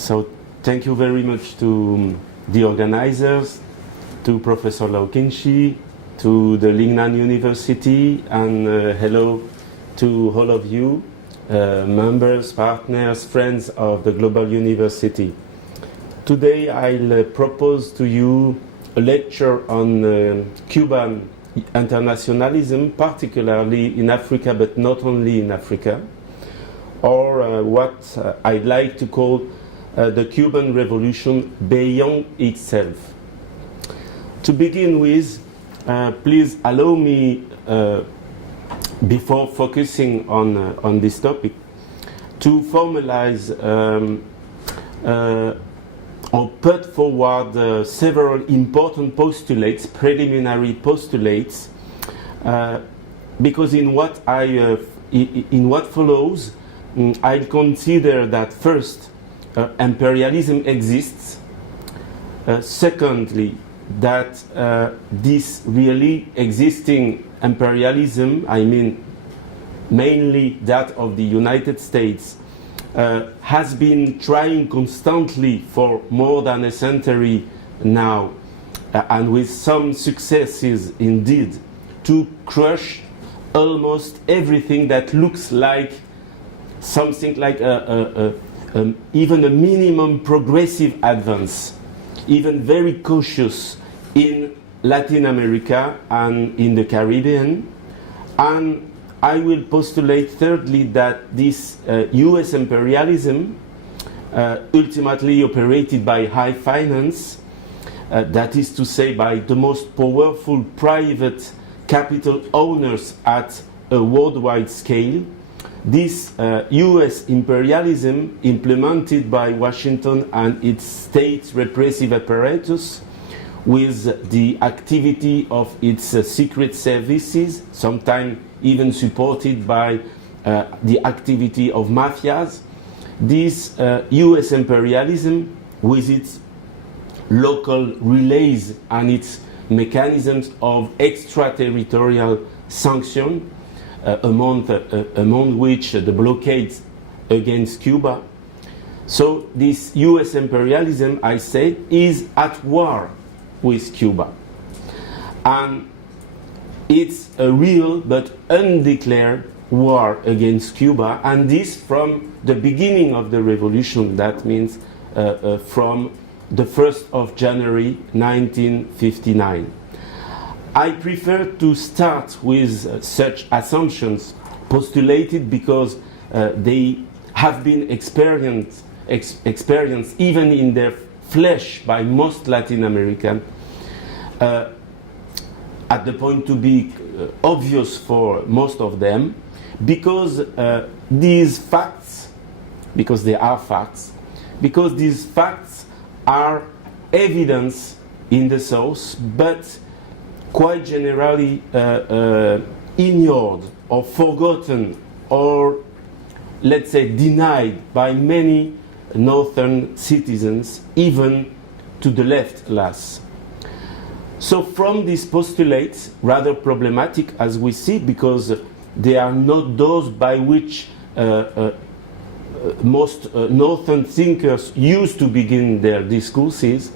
So thank you very much to the organizers, to Professor Laukinshi, to the Lingnan University, and hello to all of you, members, partners, friends of the Global University. Today I'll propose to you a lecture on Cuban internationalism, particularly in Africa, but not only in Africa, or what I'd like to call the Cuban Revolution beyond itself. To begin with, please allow me, before focusing on this topic, to formalize or put forward several important postulates, preliminary postulates, because in what follows, I consider that first, imperialism exists. Secondly, that this really existing imperialism, I mean mainly that of the United States, has been trying constantly for more than a century now, and with some successes indeed, to crush almost everything that looks like something like even a minimum progressive advance, even very cautious in Latin America and in the Caribbean. And I will postulate thirdly that this US imperialism, ultimately operated by high finance, that is to say by the most powerful private capital owners at a worldwide scale, this US imperialism implemented by Washington and its state repressive apparatus, with the activity of its secret services, sometimes even supported by the activity of mafias. This US imperialism, with its local relays and its mechanisms of extraterritorial sanction, among which the blockades against Cuba. So this US imperialism, I say, is at war with Cuba. And it's a real but undeclared war against Cuba, and this from the beginning of the revolution. That means from the 1st of January 1959. I prefer to start with such assumptions postulated because they have been experienced even in their flesh by most Latin Americans, at the point to be obvious for most of them, because these facts, because they are facts, because these facts are evidence in the source, but quite generally ignored or forgotten or, let's say, denied by many northern citizens, even to the left class. So from these postulates, rather problematic as we see, because they are not those by which most northern thinkers used to begin their discourses,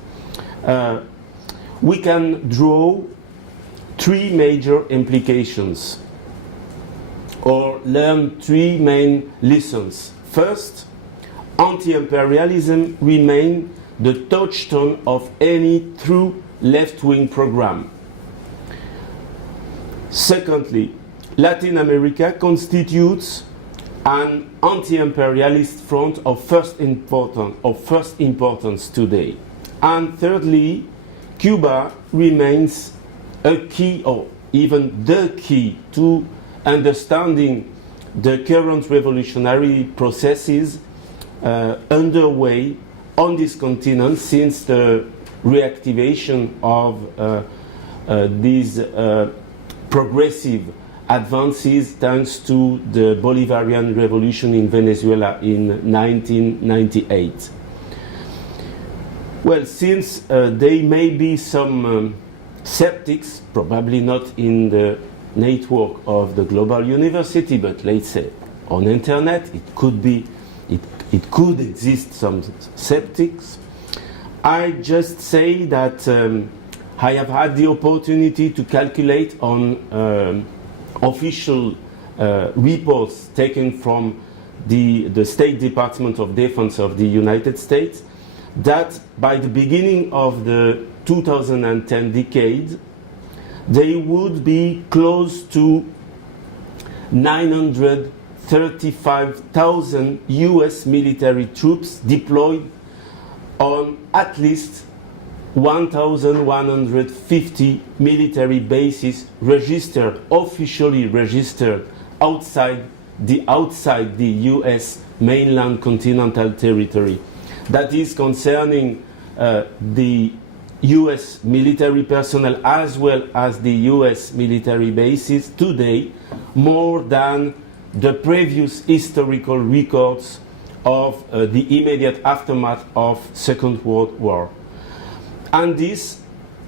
we can draw three major implications or learn three main lessons. First, anti-imperialism remains the touchstone of any true left-wing program. Secondly, Latin America constitutes an anti-imperialist front of first importance today. And thirdly, Cuba remains a key, or even the key, to understanding the current revolutionary processes underway on this continent since the reactivation of these progressive advances thanks to the Bolivarian Revolution in Venezuela in 1998. Well, since there may be some skeptics, probably not in the network of the Global University, but let's say on internet, it it could exist some skeptics. I just say that I have had the opportunity to calculate on official reports taken from the State Department of Defense of the United States, that by the beginning of the 2010 decade, they would be close to 935,000 US military troops deployed on at least 1,150 military bases registered, officially registered outside the US mainland continental territory. That is concerning the US military personnel as well as the US military bases today, more than the previous historical records of the immediate aftermath of Second World War. And this,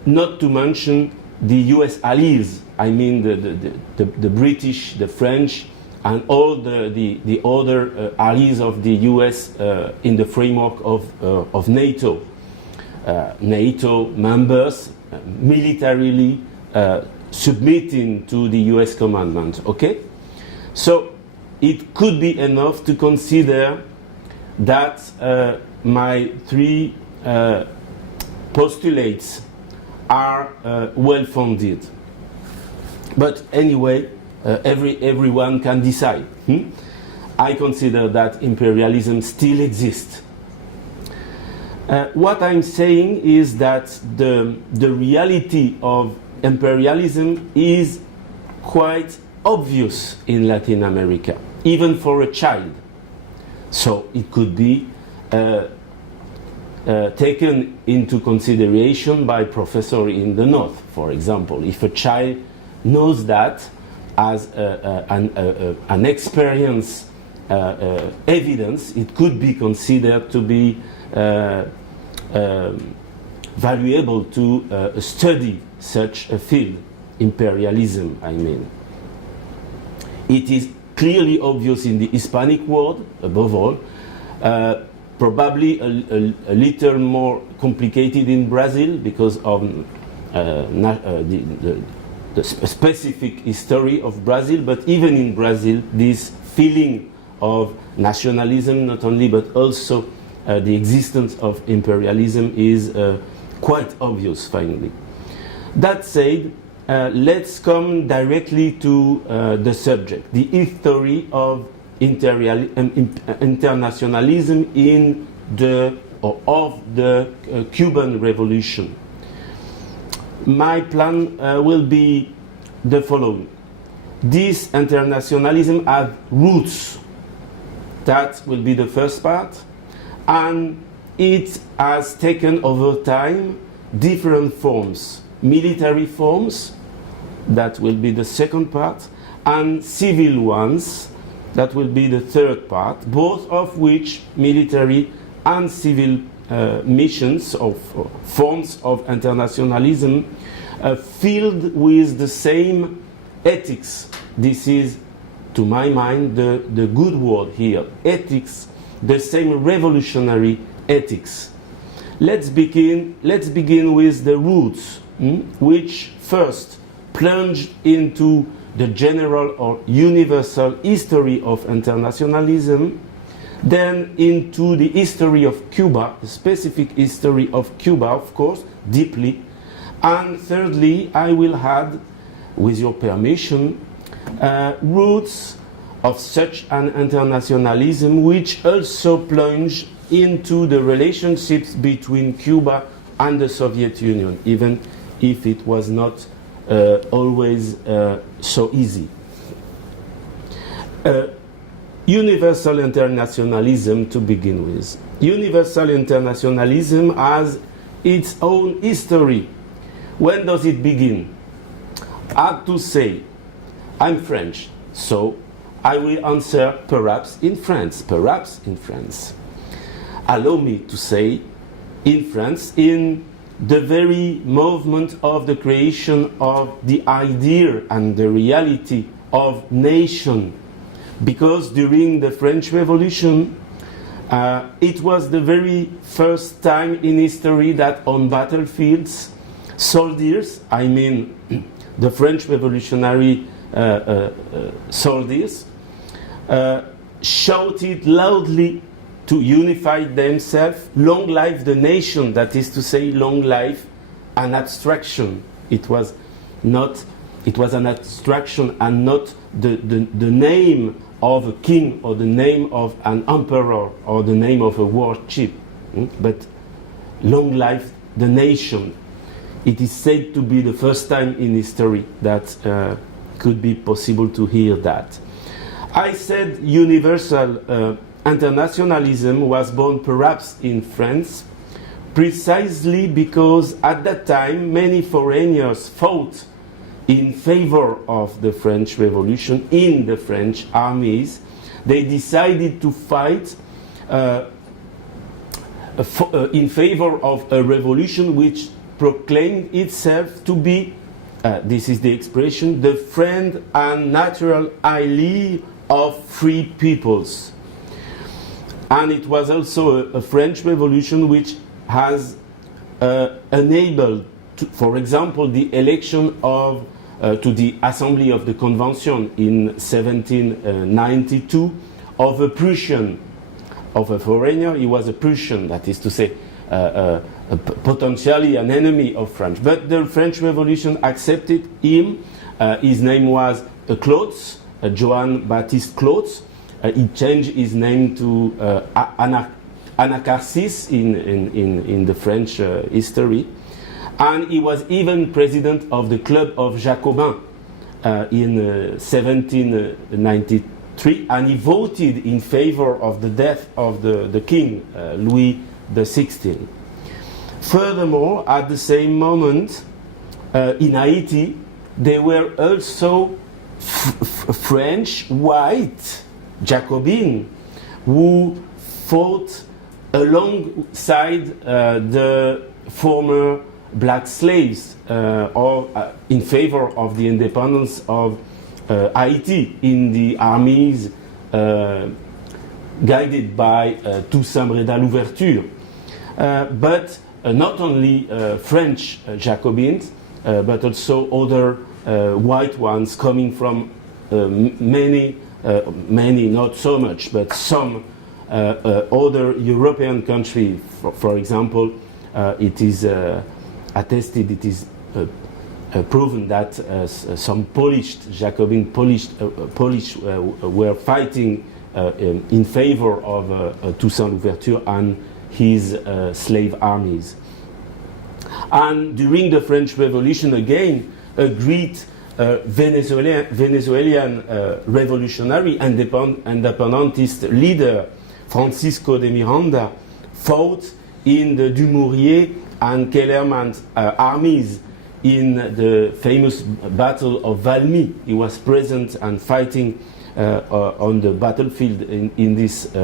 not to mention the US allies, I mean the British, the French, and all the other allies of the US in the framework of NATO. NATO members militarily submitting to the US commandment, okay? So it could be enough to consider that my three postulates are well-founded. But anyway, everyone can decide. I consider that imperialism still exists. What I'm saying is that the reality of imperialism is quite obvious in Latin America, even for a child. So it could be taken into consideration by professors in the North, for example. If a child knows that as an experience evidence, it could be considered to be valuable to study such a field, imperialism, I mean. It is clearly obvious in the Hispanic world, above all, probably a little more complicated in Brazil because of the specific history of Brazil, but even in Brazil, this feeling of nationalism, not only but also the existence of imperialism is quite obvious, finally. That said, let's come directly to the subject, the history of internationalism in of the Cuban Revolution. My plan will be the following. This internationalism has roots. That will be the first part. And it has taken over time different forms. Military forms, that will be the second part, and civil ones, that will be the third part, both of which military and civil missions of forms of internationalism filled with the same ethics. This is, to my mind, the good word here, ethics, the same revolutionary ethics. Let's begin with the roots, which first plunged into the general or universal history of internationalism, then into the history of Cuba, the specific history of Cuba, of course, deeply, and thirdly, I will add, with your permission, roots of such an internationalism which also plunge into the relationships between Cuba and the Soviet Union, even if it was not always so easy. Universal internationalism to begin with. Universal internationalism has its own history. When does it begin? I have to say, I'm French, so I will answer perhaps in France. Allow me to say in France, in the very movement of the creation of the idea and the reality of nation, because during the French Revolution, It was the very first time in history that on battlefields, soldiers, I mean the French revolutionary soldiers, shouted loudly to unify themselves, long life the nation, that is to say, long life an abstraction. It was an abstraction and not the name of a king or the name of an emperor or the name of a warship, but long life the nation. It is said to be the first time in history that could be possible to hear that. I said universal internationalism was born perhaps in France, precisely because at that time many foreigners fought in favor of the French Revolution in the French armies. They decided to fight in favor of a revolution which proclaimed itself to be, this is the expression, the friend and natural ally of free peoples. And it was also a French Revolution which has enabled, for example, the election of to the Assembly of the Convention in 1792 of a Prussian, of a foreigner. He was a Prussian, that is to say, potentially an enemy of France. But the French Revolution accepted him. His name was Claude, Johann Baptiste Claude. He changed his name to Anacharsis in the French history. And he was even president of the Club of Jacobins in 1793, and he voted in favor of the death of the king, Louis XVI. Furthermore, at the same moment, in Haiti, there were also French white Jacobins who fought alongside the former black slaves or in favor of the independence of Haiti in the armies guided by Toussaint Breda Louverture. But not only French Jacobins, but also other white ones coming from many, not so much, but some other European countries. For example, it is attested, it is proven that some Polish Jacobin Polish were fighting in favor of Toussaint Louverture and his slave armies. And during the French Revolution, again, a great Venezuelan revolutionary independentist leader, Francisco de Miranda, fought in the Dumouriez and Kellerman's armies in the famous Battle of Valmy. He was present and fighting on the battlefield in this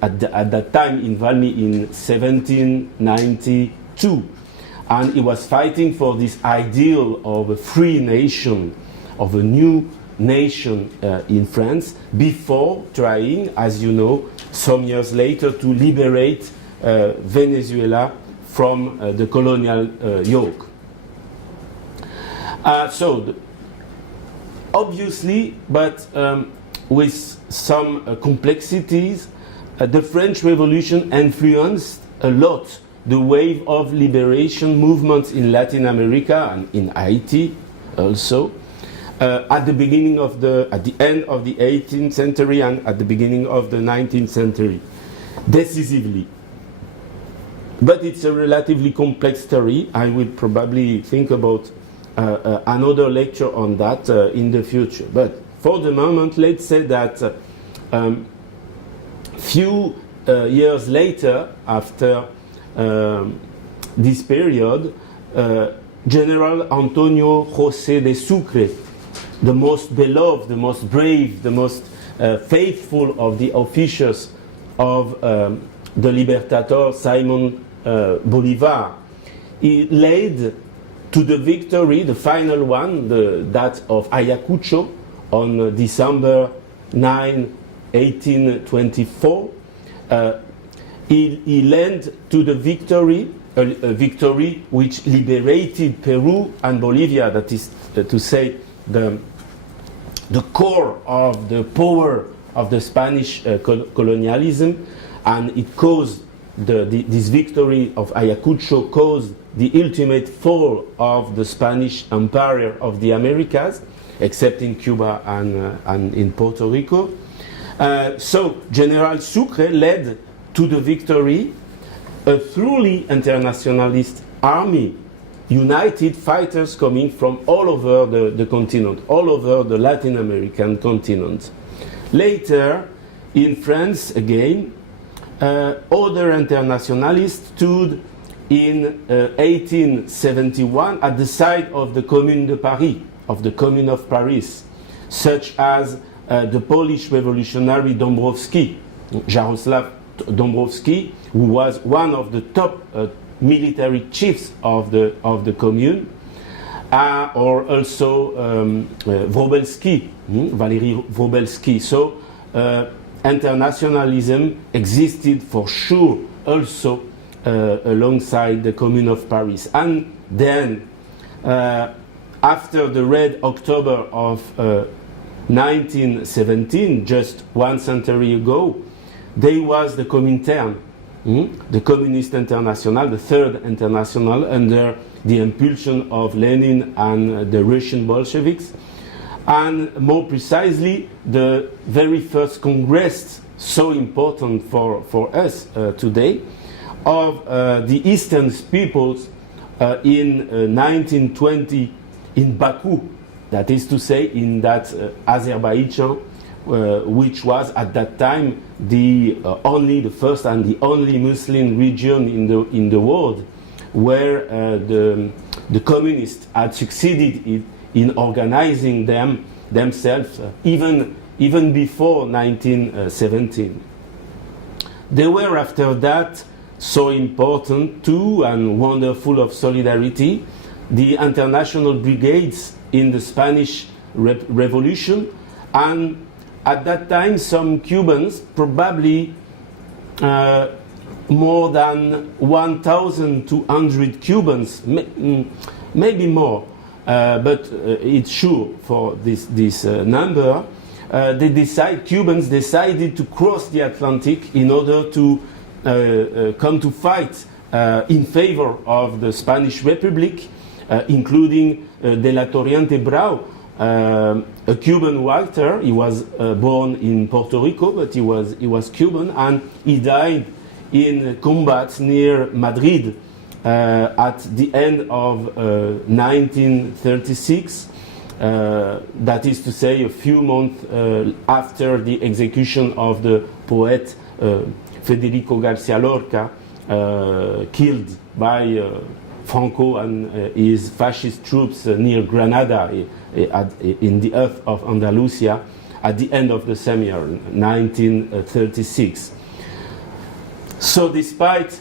at that time in Valmy in 1792, and he was fighting for this ideal of a free nation, of a new nation in France, before trying, as you know, some years later to liberate Venezuela from the colonial yoke. Obviously, but with some complexities, the French Revolution influenced a lot the wave of liberation movements in Latin America and in Haiti also, at the end of the 18th century and at the beginning of the 19th century, decisively. But it's a relatively complex story. I will probably think about another lecture on that in the future. But for the moment, let's say that few years later, after this period, General Antonio José de Sucre, the most beloved, the most brave, the most faithful of the officials of the Libertador Simon Bolivar, he led to the victory, the final one, that of Ayacucho on December 9, 1824, he led to the victory, a victory which liberated Peru and Bolivia, that is to say the core of the power of the Spanish colonialism, and it caused this victory of Ayacucho caused the ultimate fall of the Spanish empire of the Americas, except in Cuba and in Puerto Rico. So General Sucre led to the victory a truly internationalist army, united fighters coming from all over the continent, all over the Latin American continent. Later, in France again, other internationalists stood in 1871 at the side of the Commune de Paris, of the Commune of Paris, such as the Polish revolutionary Dąbrowski, Jarosław Dąbrowski, who was one of the top military chiefs of the Commune, or also Wróbelski, Valery Wróbelski. So internationalism existed for sure also alongside the Commune of Paris. And then, after the Red October of 1917, just one century ago, there was the Comintern, the Communist International, the Third International, under the impulsion of Lenin and the Russian Bolsheviks, and more precisely, the very first Congress, so important for us today, of the Eastern peoples in 1920 in Baku, that is to say, in that Azerbaijan, which was at that time the first and the only Muslim region in the world, where the communists had succeeded in organizing themselves even before 1917. They were after that so important too and wonderful of solidarity, the international brigades in the Spanish Revolution, and at that time some Cubans, probably more than 1,200 Cubans, maybe more, but it's sure for this number. Cubans decided to cross the Atlantic in order to come to fight in favor of the Spanish Republic, including De la Torriente Brau, a Cuban writer. He was born in Puerto Rico, but he was Cuban, and he died in combat near Madrid at the end of 1936. That is to say, a few months after the execution of the poet Federico Garcia Lorca, killed by Franco and his fascist troops near Granada in the earth of Andalusia at the end of the same year, 1936. So despite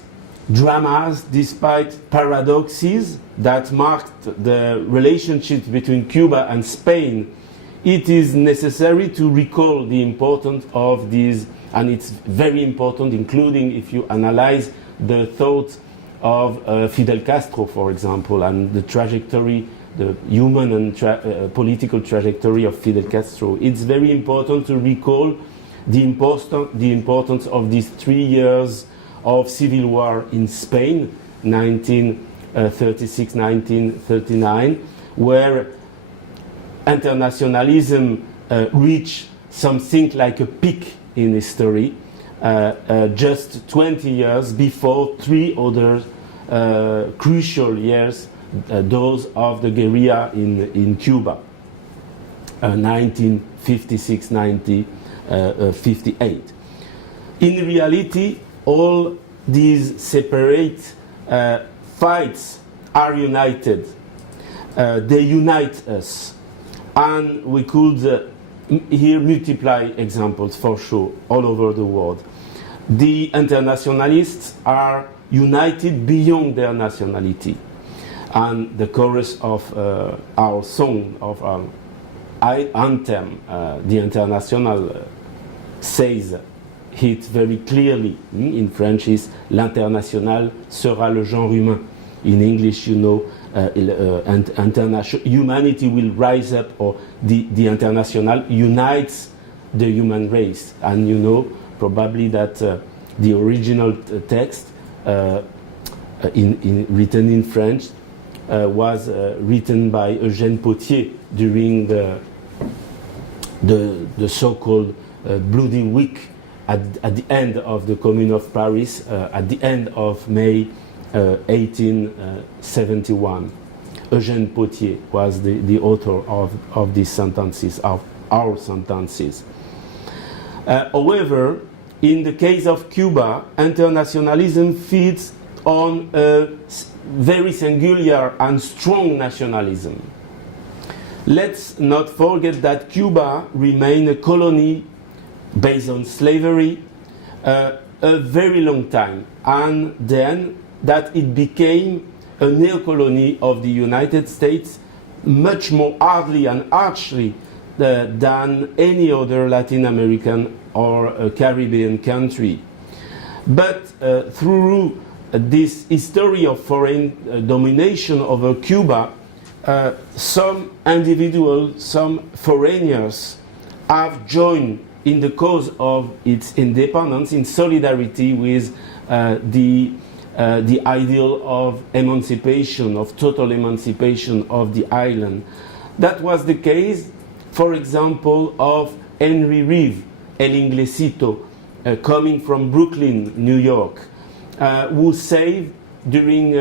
dramas, despite paradoxes that marked the relationship between Cuba and Spain, it is necessary to recall the importance of these, and it's very important, including if you analyze the thought of Fidel Castro, for example, and the trajectory, the human and political trajectory of Fidel Castro. It's very important to recall the importance of these 3 years of civil war in Spain, 1936-1939, where internationalism reached something like a peak in history, just 20 years before 3 other crucial years, those of the guerrilla in Cuba, 1956-1958. In reality, all these separate fights are united. They unite us. And we could here multiply examples for sure all over the world. The internationalists are united beyond their nationality. And the chorus of our song, of our anthem, the International, says it very clearly. In French is l'international sera le genre humain. In English, you know, humanity will rise up, or the international unites the human race. And you know probably that the original text written in French was written by Eugène Pottier during the so-called Bloody Week at the end of the Commune of Paris, at the end of May 1871. Eugène Pottier was the author of these sentences, of our sentences. However, in the case of Cuba, internationalism feeds on a very singular and strong nationalism. Let's not forget that Cuba remained a colony based on slavery a very long time, and then that it became a neo-colony of the United States much more hardly and harshly than any other Latin American or Caribbean country. But through this history of foreign domination over Cuba, some individuals, some foreigners have joined in the cause of its independence in solidarity with the ideal of emancipation, of total emancipation of the island. That was the case, for example, of Henry Reeve, El Inglesito, coming from Brooklyn, New York, who saved during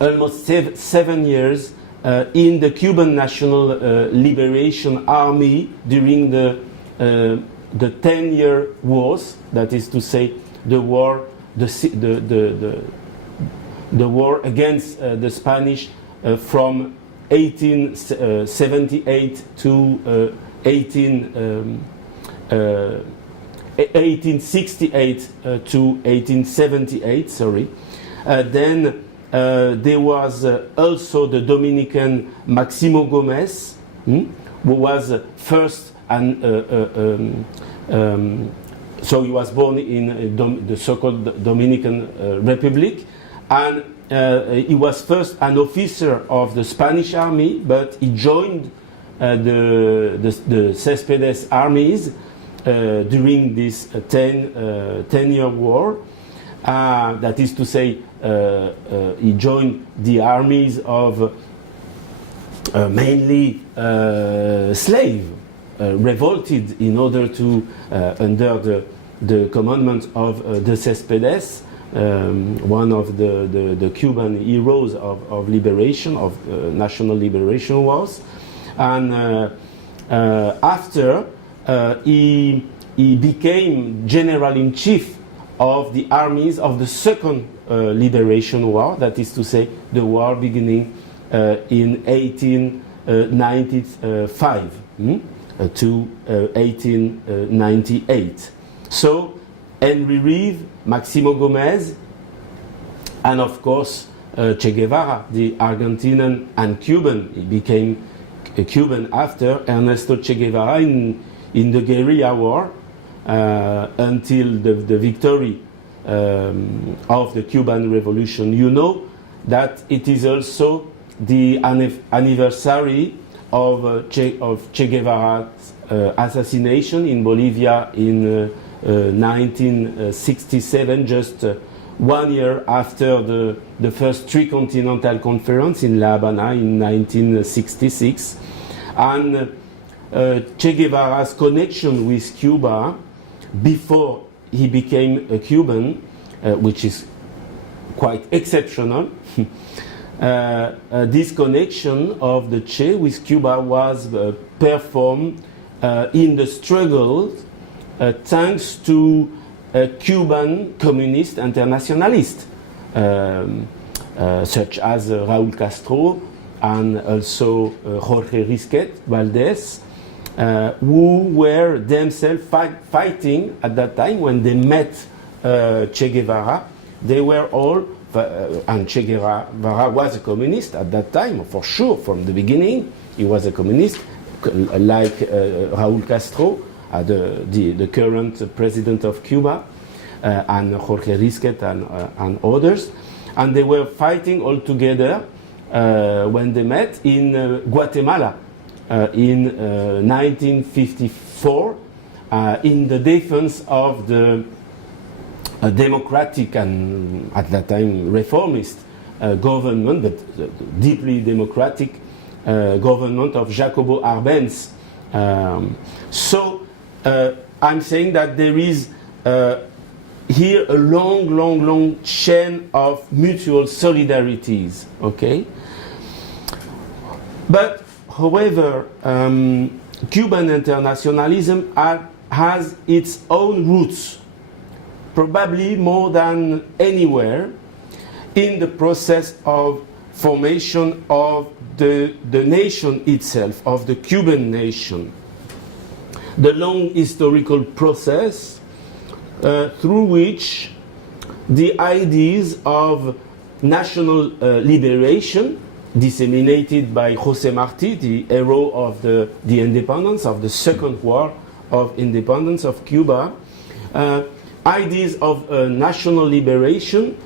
almost 7 years in the Cuban National Liberation Army during the 10-year wars, that is to say, the war against the Spanish from 1878 to 1868 to 1878. Sorry. Then there was also the Dominican Maximo Gomez, who was first so he was born in the so-called Dominican Republic, and he was first an officer of the Spanish army, but he joined the Céspedes armies during this 10-year war. That is to say, he joined the armies of mainly slaves, revolted in order to, under the commandment of the Céspedes, one of the Cuban heroes of liberation, of national liberation wars. And after, he became general-in-chief of the armies of the Second Liberation War, that is to say, the war beginning in 1895 to 1898. So, Henry Reeve, Maximo Gomez, and of course Che Guevara, the Argentinian and Cuban. He became a Cuban after Ernesto Che Guevara in the guerrilla war until the victory of the Cuban Revolution. You know that it is also the anniversary of Che Guevara's assassination in Bolivia in 1967, just 1 year after the first Tricontinental Conference in La Havana in 1966. And Che Guevara's connection with Cuba before he became a Cuban, which is quite exceptional. This connection of the Che with Cuba was performed in the struggle thanks to Cuban communist internationalists such as Raúl Castro and also Jorge Risquet Valdés, who were themselves fighting at that time when they met Che Guevara. They were all, and Che Guevara was a communist at that time, for sure, from the beginning. He was a communist, like Raúl Castro, the current president of Cuba, and Jorge Risquet and others. And they were fighting all together when they met in Guatemala in 1954 in the defense of the democratic and at that time reformist government, but deeply democratic government of Jacobo Arbenz. So I'm saying that there is here a long chain of mutual solidarities, okay? But however, Cuban internationalism has its own roots, probably more than anywhere, in the process of formation of the nation itself, of the Cuban nation. The long historical process through which the ideas of national liberation, disseminated by José Martí, the hero of the independence, of the Second War of Independence of Cuba, ideas of national liberation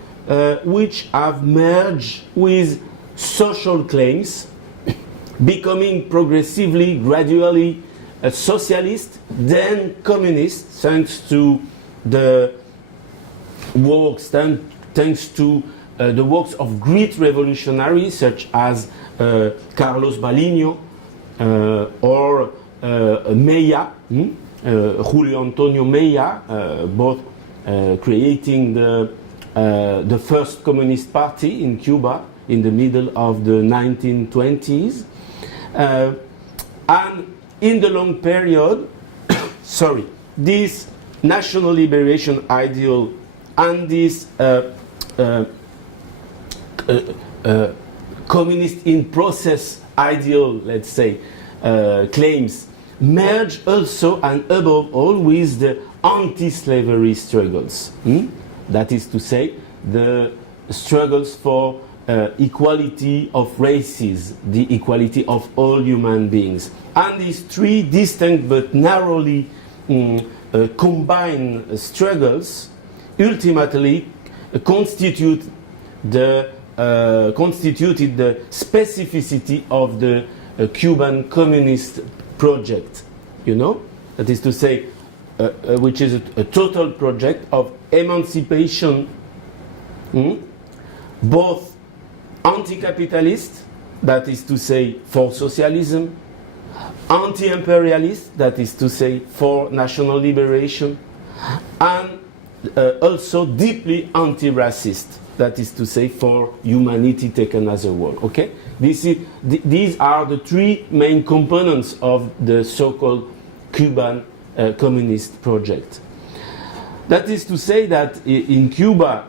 which have merged with social claims, becoming progressively, gradually socialist, then communist, thanks to the works, thanks to the works of great revolutionaries such as Carlos Baliño or Mella, Julio Antonio Mella, both creating the first communist party in Cuba in the middle of the 1920s. And in the long period, this national liberation ideal and this communist in process ideal, let's say, claims merge also and above all with the anti-slavery struggles. That is to say, the struggles for equality of races, the equality of all human beings. And these three distinct but narrowly combined struggles ultimately constituted the specificity of the Cuban communist project, that is to say, which is a total project of emancipation, both anti-capitalist, that is to say, for socialism, anti-imperialist, that is to say, for national liberation, and also deeply anti-racist, that is to say, for humanity taken as a whole. Okay, these are the three main components of the so-called Cuban communist project. That is to say that in Cuba,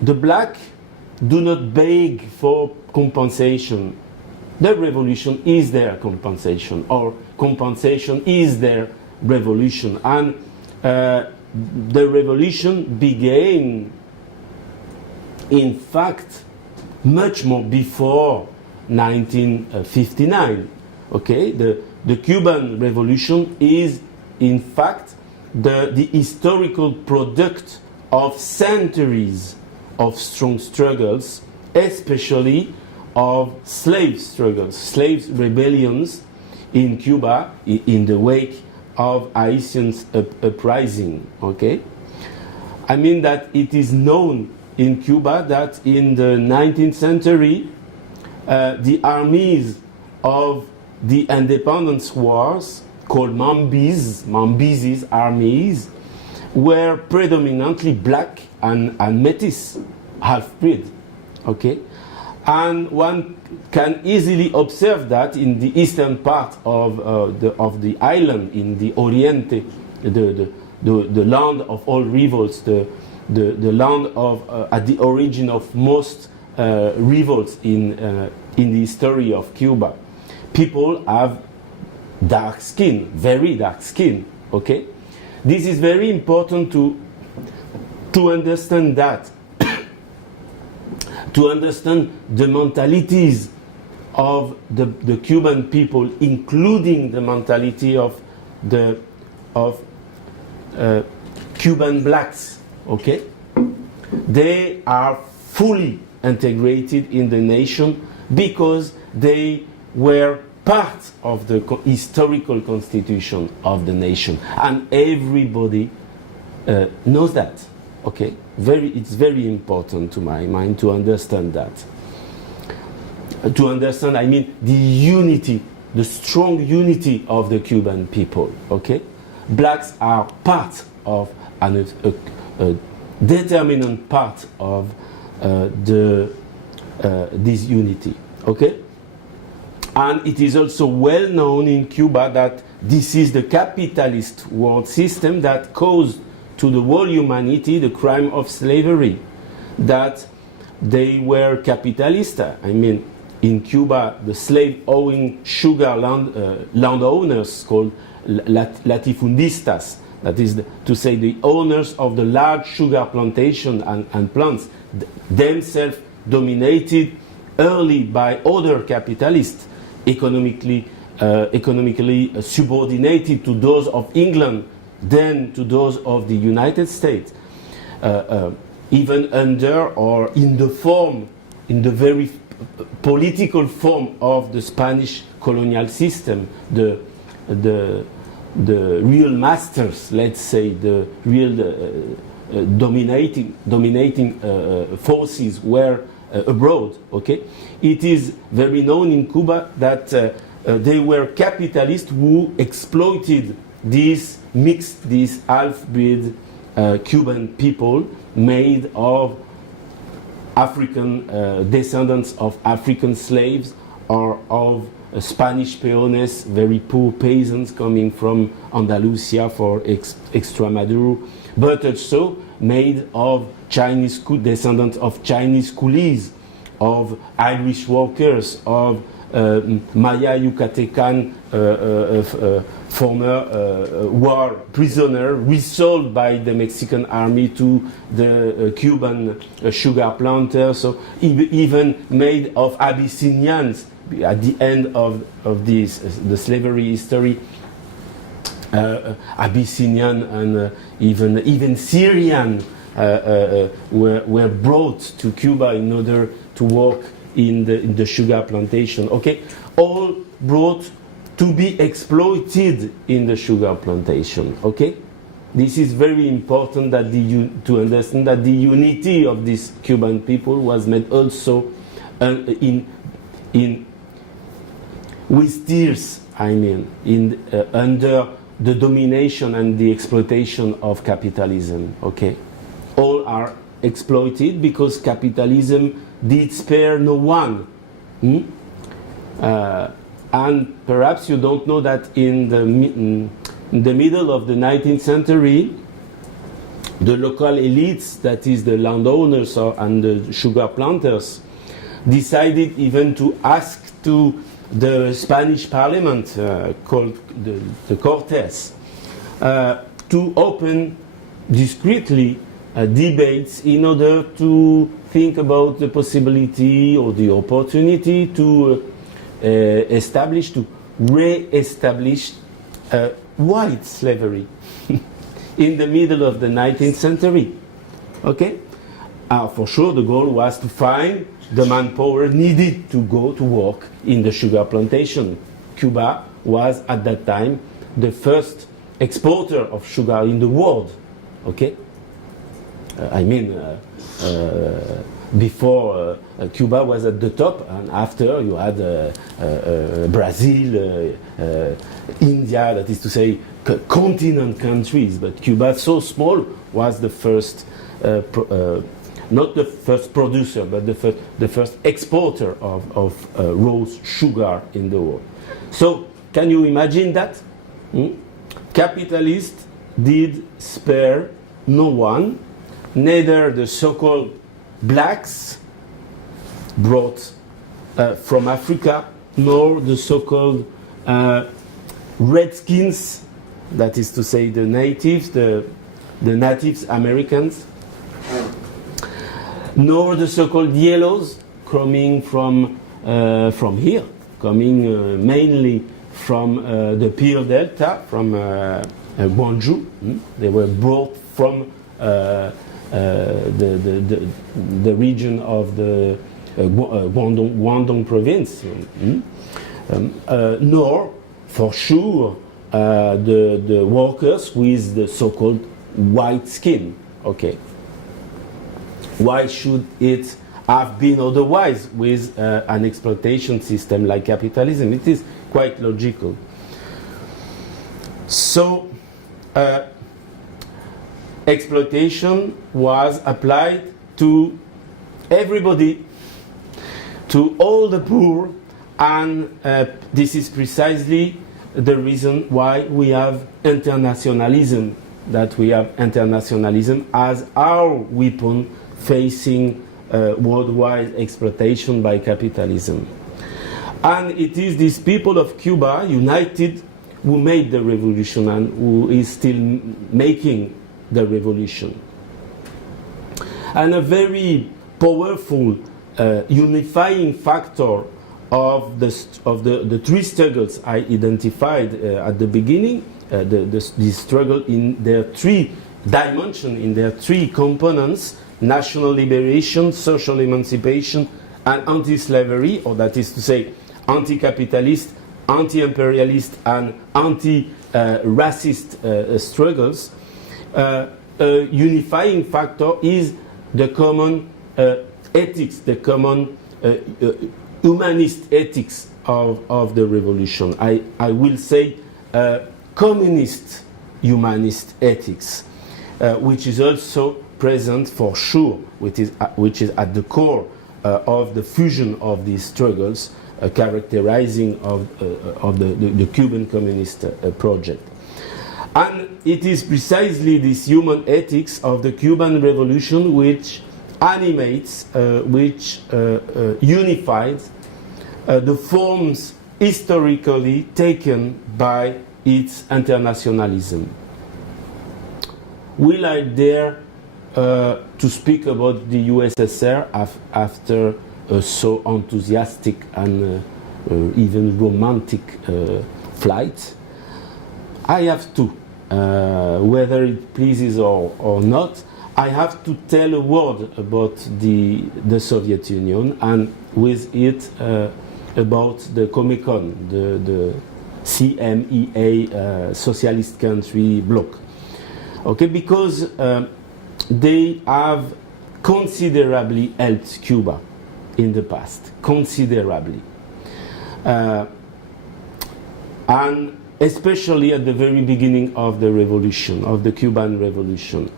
the black do not beg for compensation. The revolution is their compensation, or compensation is their revolution. And the revolution began, in fact, much more before 1959. Okay, the Cuban Revolution is, in fact, the historical product of centuries of strong struggles, especially of slave struggles, slave rebellions in Cuba in the wake of Haitians uprising. Okay, I mean that it is known in Cuba that in the 19th century the armies of the independence wars, called Mambises armies, were predominantly black and métis, half-breed. Okay, and one can easily observe that in the eastern part of the island, in the Oriente, the land of all revolts, the land of at the origin of most revolts in the history of Cuba. People have dark skin, very dark skin. Okay, this is very important to understand that, to understand the mentalities of the Cuban people, including the mentality of the of Cuban Blacks, okay? They are fully integrated in the nation because they were part of the historical constitution of the nation, and everybody knows that, okay? It's very important to my mind to understand that. To understand, I mean, the unity, the strong unity of the Cuban people, okay? Blacks are part of a determinant part of this unity, okay? And it is also well known in Cuba that this is the capitalist world system that caused to the whole humanity the crime of slavery, that they were capitalist. I mean, in Cuba, the slave-owning sugar landowners called latifundistas, that is to say the owners of the large sugar plantation and plants, themselves dominated early by other capitalists, economically subordinated to those of England, then to those of the United States, even under or in the very political form of the Spanish colonial system, the real masters, let's say, the real dominating forces were abroad. Okay, it is very known in Cuba that they were capitalists who exploited these half-breed Cuban people made of African descendants of African slaves or of Spanish peones, very poor peasants coming from Andalusia for Extremadura, but also made of descendants of Chinese coolies, of Irish workers, of Maya Yucatecan former war prisoner resold by the Mexican army to the Cuban sugar planters, so even made of Abyssinians at the end of the slavery history. Abyssinian and even Syrian were brought to Cuba in order to work in the sugar plantation. Okay, all brought to be exploited in the sugar plantation. Okay, this is very important that to understand that the unity of these Cuban people was made also with tears. I mean, under the domination and the exploitation of capitalism. Okay, all are exploited because capitalism did spare no one. And perhaps you don't know that in the middle of the 19th century, the local elites, that is the landowners and the sugar planters, decided even to ask to the Spanish parliament, called the Cortes, to open discreetly debates in order to think about the possibility or the opportunity to re-establish white slavery in the middle of the 19th century. Okay? For sure, the goal was to find the manpower needed to go to work in the sugar plantation. Cuba was at that time the first exporter of sugar in the world. Okay? I mean, before Cuba was at the top, and after you had Brazil, India, that is to say continent countries, but Cuba, so small, was the first, not the first producer, but the first exporter of raw sugar in the world. So, can you imagine that? Capitalists did spare no one, neither the so-called blacks brought from Africa, nor the so-called redskins, that is to say the natives, the natives Americans, nor the so-called yellows coming from here, coming mainly from the Peel Delta, from Guangzhou. They were brought from the region of the Guangdong province, nor, for sure, the workers with the so-called white skin. Okay. Why should it have been otherwise with an exploitation system like capitalism? It is quite logical. So, exploitation was applied to everybody, to all the poor, and this is precisely the reason why we have internationalism, that we have internationalism as our weapon facing worldwide exploitation by capitalism. And it is these people of Cuba, united, who made the revolution and who is still making the revolution. And a very powerful unifying factor of the three struggles I identified at the beginning, this struggle in their three dimensions, in their three components: national liberation, social emancipation, and anti-slavery, or that is to say, anti-capitalist, anti-imperialist, and anti-racist struggles. A unifying factor is the common ethics, the common humanist ethics of the revolution. I will say communist humanist ethics, which is also present for sure, which is at the core of the fusion of these struggles, characterizing of the Cuban communist project. And it is precisely this human ethics of the Cuban Revolution which animates, which unifies the forms historically taken by its internationalism. Will I dare to speak about the USSR after a so enthusiastic and even romantic flight? I have to, whether it pleases or not, I have to tell a word about the Soviet Union, and with it about the Comecon, the CMEA socialist country bloc. Okay, because they have considerably helped Cuba in the past, considerably. And especially at the very beginning of the revolution, of the Cuban Revolution.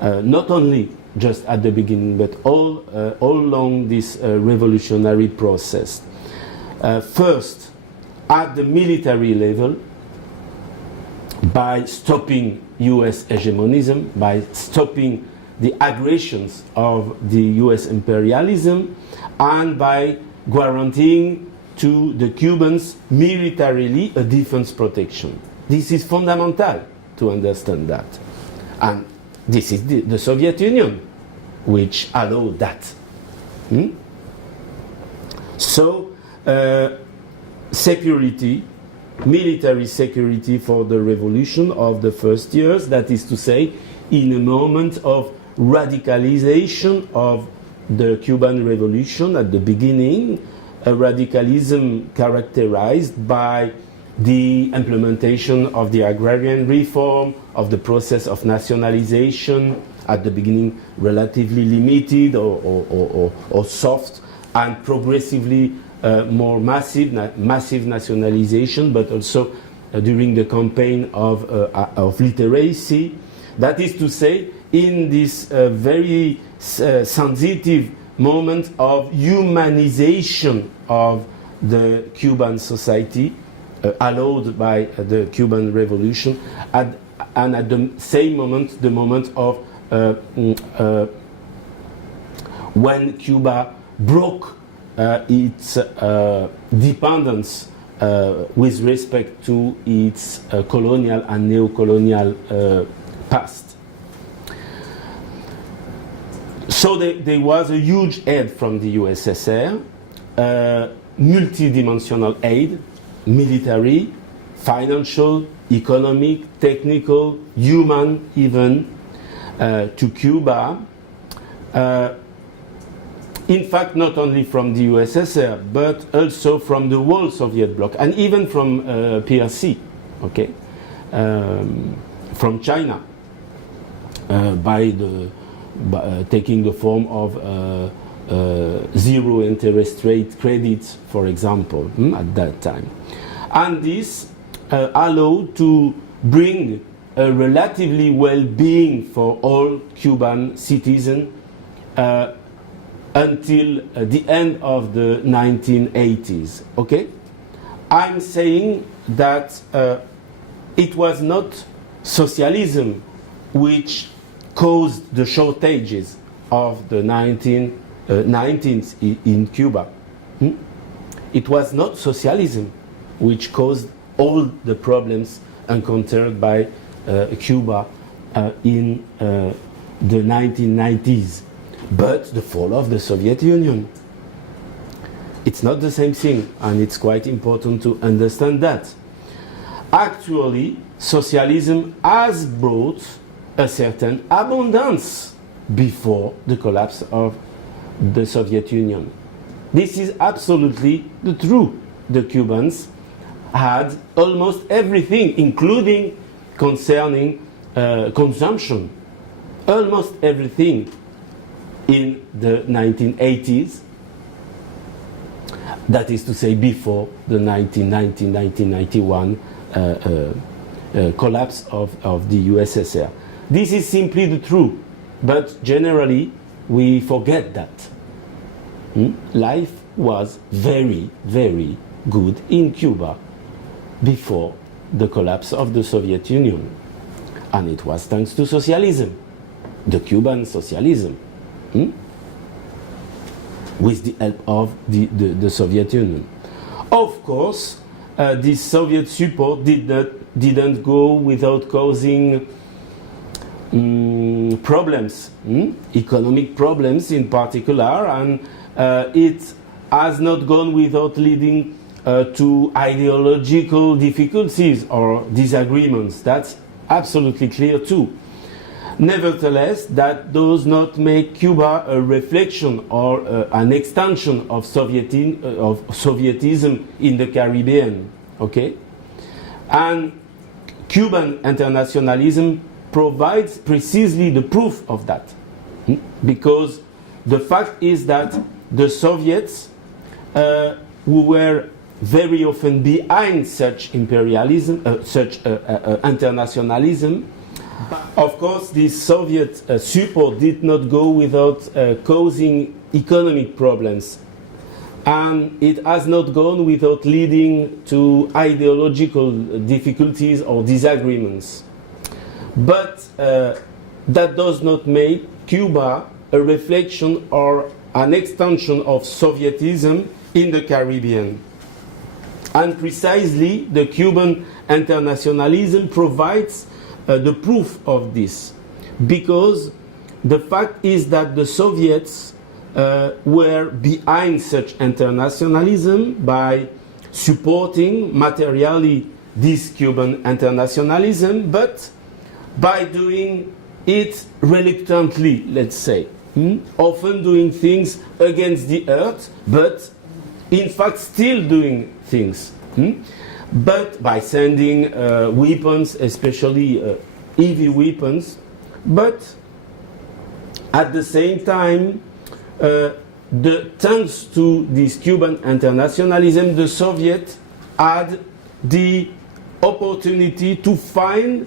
Not only just at the beginning, but all along this revolutionary process. First, at the military level, by stopping US hegemonism, by stopping the aggressions of the US imperialism, and by guaranteeing to the Cubans militarily a defense protection. This is fundamental to understand that. And this is the Soviet Union which allowed that. So, security, military security for the revolution of the first years, that is to say, in a moment of radicalization of the Cuban Revolution at the beginning, a radicalism characterized by the implementation of the agrarian reform, of the process of nationalization, at the beginning relatively limited or soft, and progressively more massive nationalization, but also during the campaign of literacy. That is to say, in this very sensitive moment of humanization of the Cuban society, allowed by the Cuban Revolution, and at the same moment, the moment of when Cuba broke its dependence with respect to its colonial and neo-colonial past. So there was a huge aid from the USSR, multidimensional aid, military, financial, economic, technical, human even, to Cuba. In fact, not only from the USSR, but also from the whole Soviet bloc, and even from PRC, okay, from China, by taking the form of zero interest rate credits, for example, at that time. And this allowed to bring a relatively well-being for all Cuban citizens until the end of the 1980s, okay? I'm saying that it was not socialism which caused the shortages of the 1990s in Cuba. It was not socialism which caused all the problems encountered by Cuba in the 1990s, but the fall of the Soviet Union. It's not the same thing, and it's quite important to understand that. Actually, socialism has brought a certain abundance before the collapse of the Soviet Union. This is absolutely the truth. The Cubans had almost everything, including concerning consumption, almost everything in the 1980s, that is to say before the 1990-1991 collapse of the USSR. This is simply the truth, but generally we forget that. Life was very, very good in Cuba before the collapse of the Soviet Union. And it was thanks to socialism, the Cuban socialism, with the help of the Soviet Union. Of course, this Soviet support didn't go without causing problems, economic problems in particular, and it has not gone without leading to ideological difficulties or disagreements. That's absolutely clear too. Nevertheless, that does not make Cuba a reflection or an extension of Sovietism in the Caribbean, okay? And Cuban internationalism provides precisely the proof of that, because the fact is that the Soviets, who were very often behind such imperialism, such internationalism, of course, this Soviet support did not go without causing economic problems, and it has not gone without leading to ideological difficulties or disagreements. But that does not make Cuba a reflection or an extension of Sovietism in the Caribbean. And precisely, the Cuban internationalism provides the proof of this, because the fact is that the Soviets were behind such internationalism by supporting materially this Cuban internationalism, but by doing it reluctantly, let's say, often doing things against the earth, but in fact still doing things. But by sending weapons, especially heavy weapons, but at the same time, thanks to this Cuban internationalism, the Soviets had the opportunity to find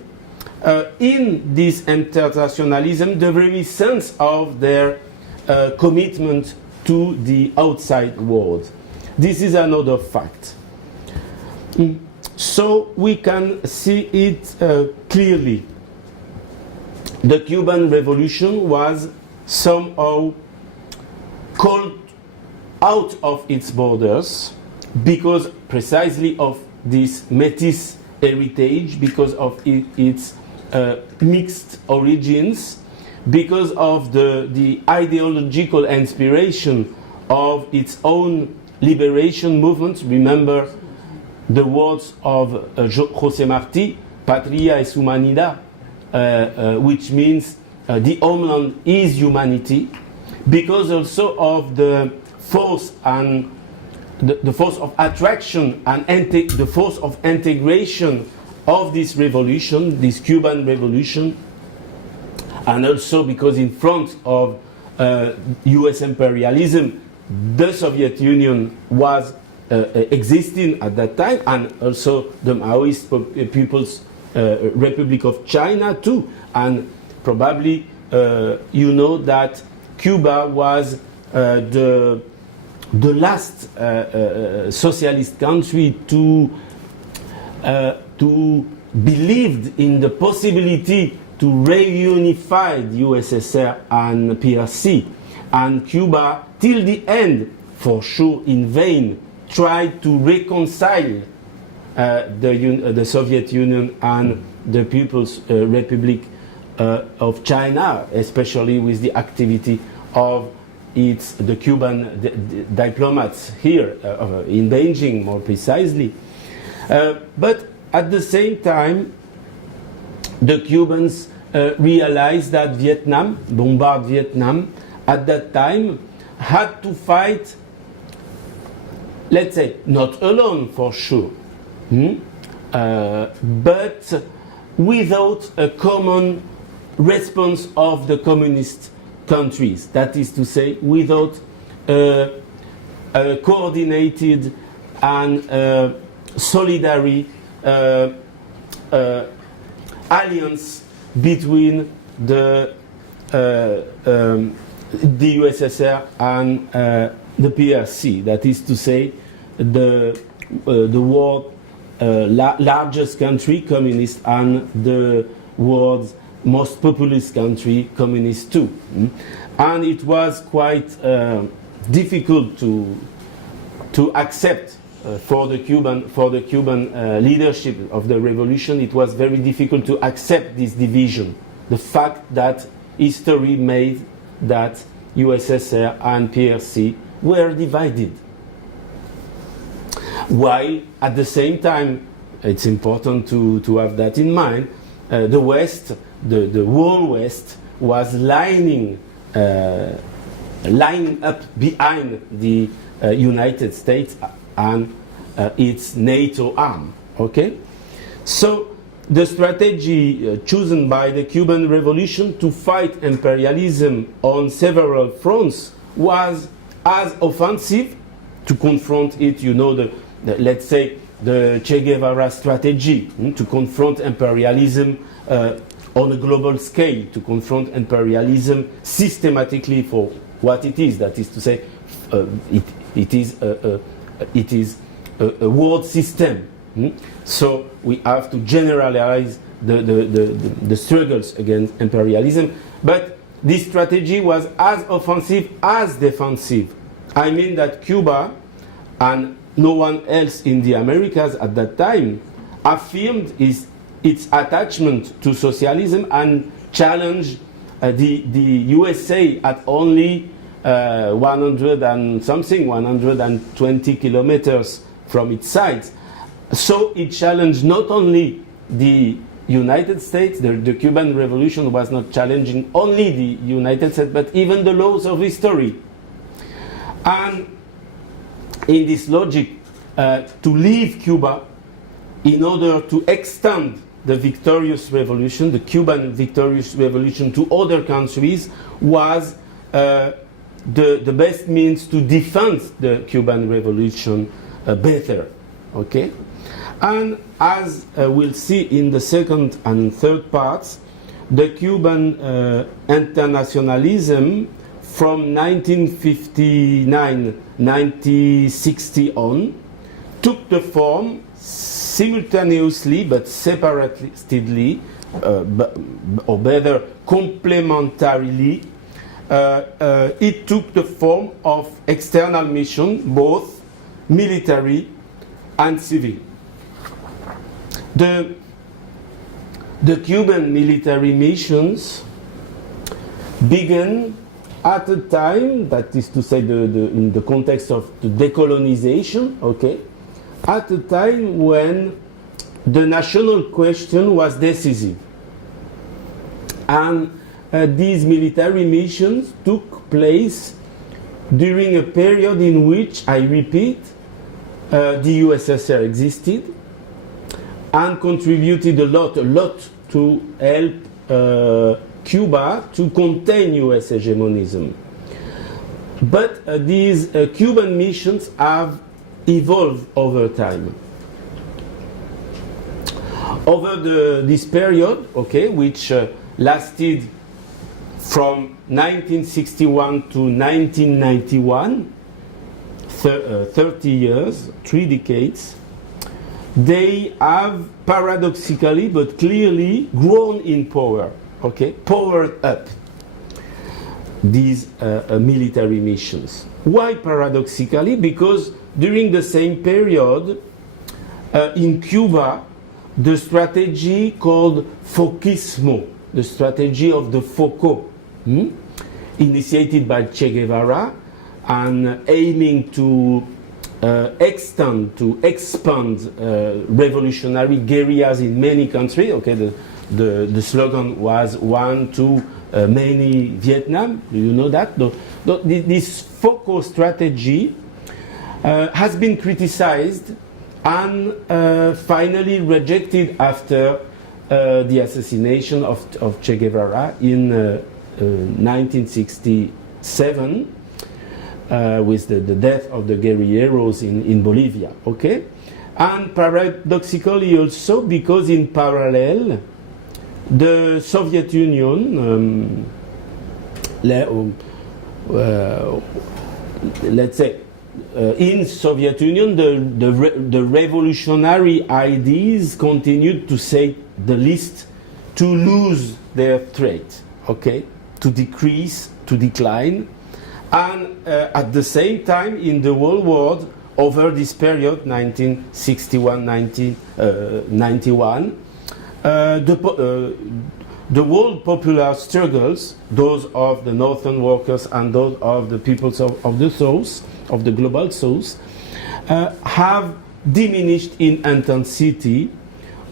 in this internationalism the very sense of their commitment to the outside world. This is another fact. So we can see it clearly. The Cuban Revolution was somehow called out of its borders because precisely of this Métis heritage, because of its mixed origins, because of the ideological inspiration of its own liberation movement. Remember the words of José Martí, Patria es humanidad, which means the homeland is humanity, because also of the force and the force of attraction and the force of integration of this revolution, this Cuban Revolution, and also because in front of US imperialism, the Soviet Union was existing at that time, and also the Maoist People's Republic of China too. And probably you know that Cuba was the last socialist country to believe in the possibility to reunify the USSR and PRC. And Cuba, till the end, for sure in vain, tried to reconcile the Soviet Union and the People's Republic of China, especially with the activity of the Cuban diplomats here in Beijing, more precisely. But at the same time, the Cubans realized that Vietnam, bombard Vietnam, at that time had to fight, let's say, not alone for sure, but without a common response of the communist countries. That is to say, without a coordinated and solidary alliance between the USSR and the PRC. That is to say, the world largest country, communist, and the world's most populous country, communist too. And it was quite difficult to accept for the Cuban leadership of the revolution. It was very difficult to accept this division, the fact that history made that USSR and PRC were divided. While at the same time, it's important to have that in mind, the West, the whole West, was lining up behind the United States and its NATO arm. Okay, so the strategy chosen by the Cuban Revolution to fight imperialism on several fronts was as offensive to confront it. You know, let's say the Che Guevara strategy to confront imperialism on a global scale, to confront imperialism systematically for what it is. That is to say, it is a world system. So we have to generalize the struggles against imperialism. But this strategy was as offensive as defensive. I mean that Cuba and no one else in the Americas at that time affirmed its attachment to socialism and challenged the USA at only 120 kilometers from its sides. So it challenged not only the United States, the Cuban Revolution was not challenging only the United States, but even the laws of history. And in this logic, to leave Cuba in order to extend the victorious revolution, the Cuban victorious revolution, to other countries was the best means to defend the Cuban Revolution better. Okay? And as we'll see in the second and third parts, the Cuban Internationalism from 1959-1960 on took the form simultaneously but separately, or better, complementarily. It took the form of external mission, both military and civil. The Cuban military missions began at a time, that is to say, in the context of the decolonization, okay, at a time when the national question was decisive. And these military missions took place during a period in which, I repeat, the USSR existed and contributed a lot to help Cuba to contain US hegemonism. But these Cuban missions have evolved over time. Over this period, okay, which lasted from 1961 to 1991, 30 years, 3 decades, they have paradoxically but clearly grown in power, okay, powered up these military missions. Why paradoxically? Because during the same period in Cuba, the strategy called Foquismo, the strategy of the Foco, initiated by Che Guevara and aiming to expand revolutionary guerrillas in many countries. Okay, the slogan was "One, two, many Vietnam." Do you know that? This Foco strategy has been criticized and finally rejected after the assassination of Che Guevara in 1967 with the death of the guerrilleros in Bolivia. Okay, and paradoxically also because in parallel the Soviet Union, let's say, in Soviet Union, the revolutionary ideas continued to say the least, to lose their threat, okay, to decrease, to decline, and at the same time in the whole world over this period, 1961-1991, the world popular struggles, those of the northern workers and those of the peoples of the South, of the global South, have diminished in intensity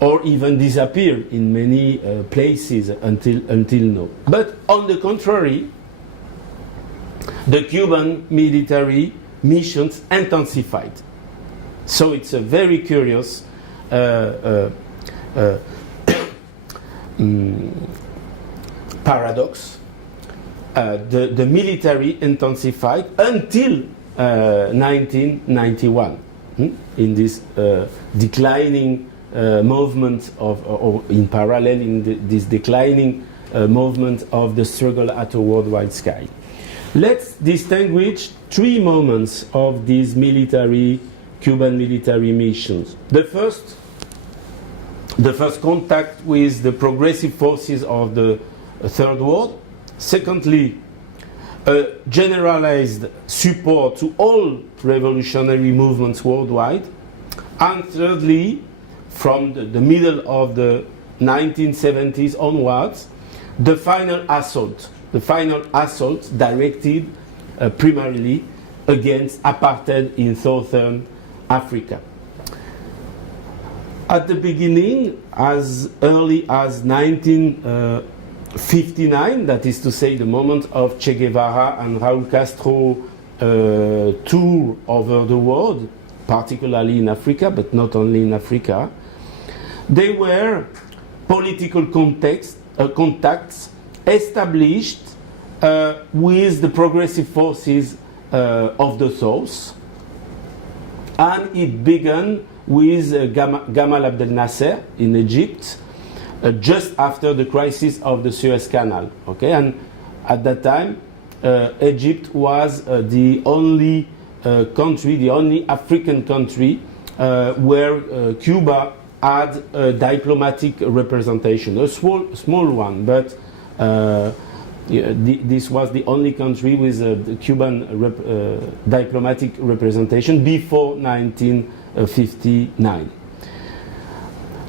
or even disappeared in many places until now. But on the contrary, the Cuban military missions intensified. So it's a very curious paradox. The military intensified until 1991 in this declining movement or in parallel in this declining movement of the struggle at a worldwide scale. Let's distinguish 3 moments of these Cuban military missions. The first contact with the progressive forces of the Third World. Secondly, a generalized support to all revolutionary movements worldwide. And thirdly, from the middle of the 1970s onwards, the final assault directed primarily against apartheid in Southern Africa. At the beginning, as early as 1959, that is to say the moment of Che Guevara and Raúl Castro tour over the world, particularly in Africa, but not only in Africa, they were political contacts established with the progressive forces of the South, and it began with Gamal Abdel Nasser in Egypt, just after the crisis of the Suez Canal. Okay, and at that time, Egypt was the only country, the only African country where Cuba had a diplomatic representation, a small one, but this was the only country with a Cuban diplomatic representation before 1959.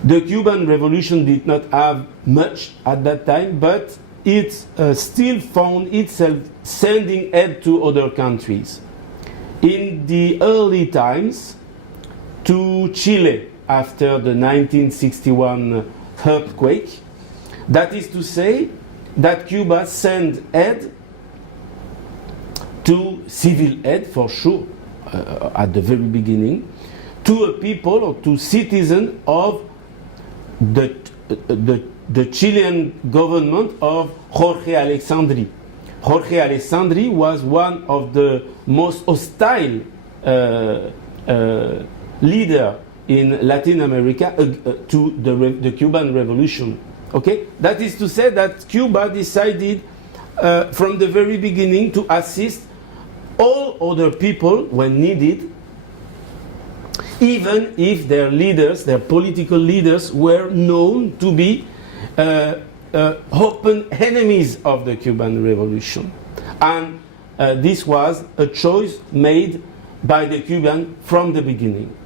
The Cuban Revolution did not have much at that time, but it still found itself sending aid to other countries. In the early times, to Chile after the 1961 earthquake. That is to say that Cuba sent aid to civil aid, for sure, at the very beginning, to a people or to citizens of the Chilean government of Jorge Alessandri. Jorge Alessandri was one of the most hostile leader in Latin America to the Cuban Revolution. Okay, that is to say that Cuba decided from the very beginning to assist all other people when needed, even if their leaders, their political leaders, were known to be open enemies of the Cuban Revolution. And this was a choice made by the Cuban from the beginning.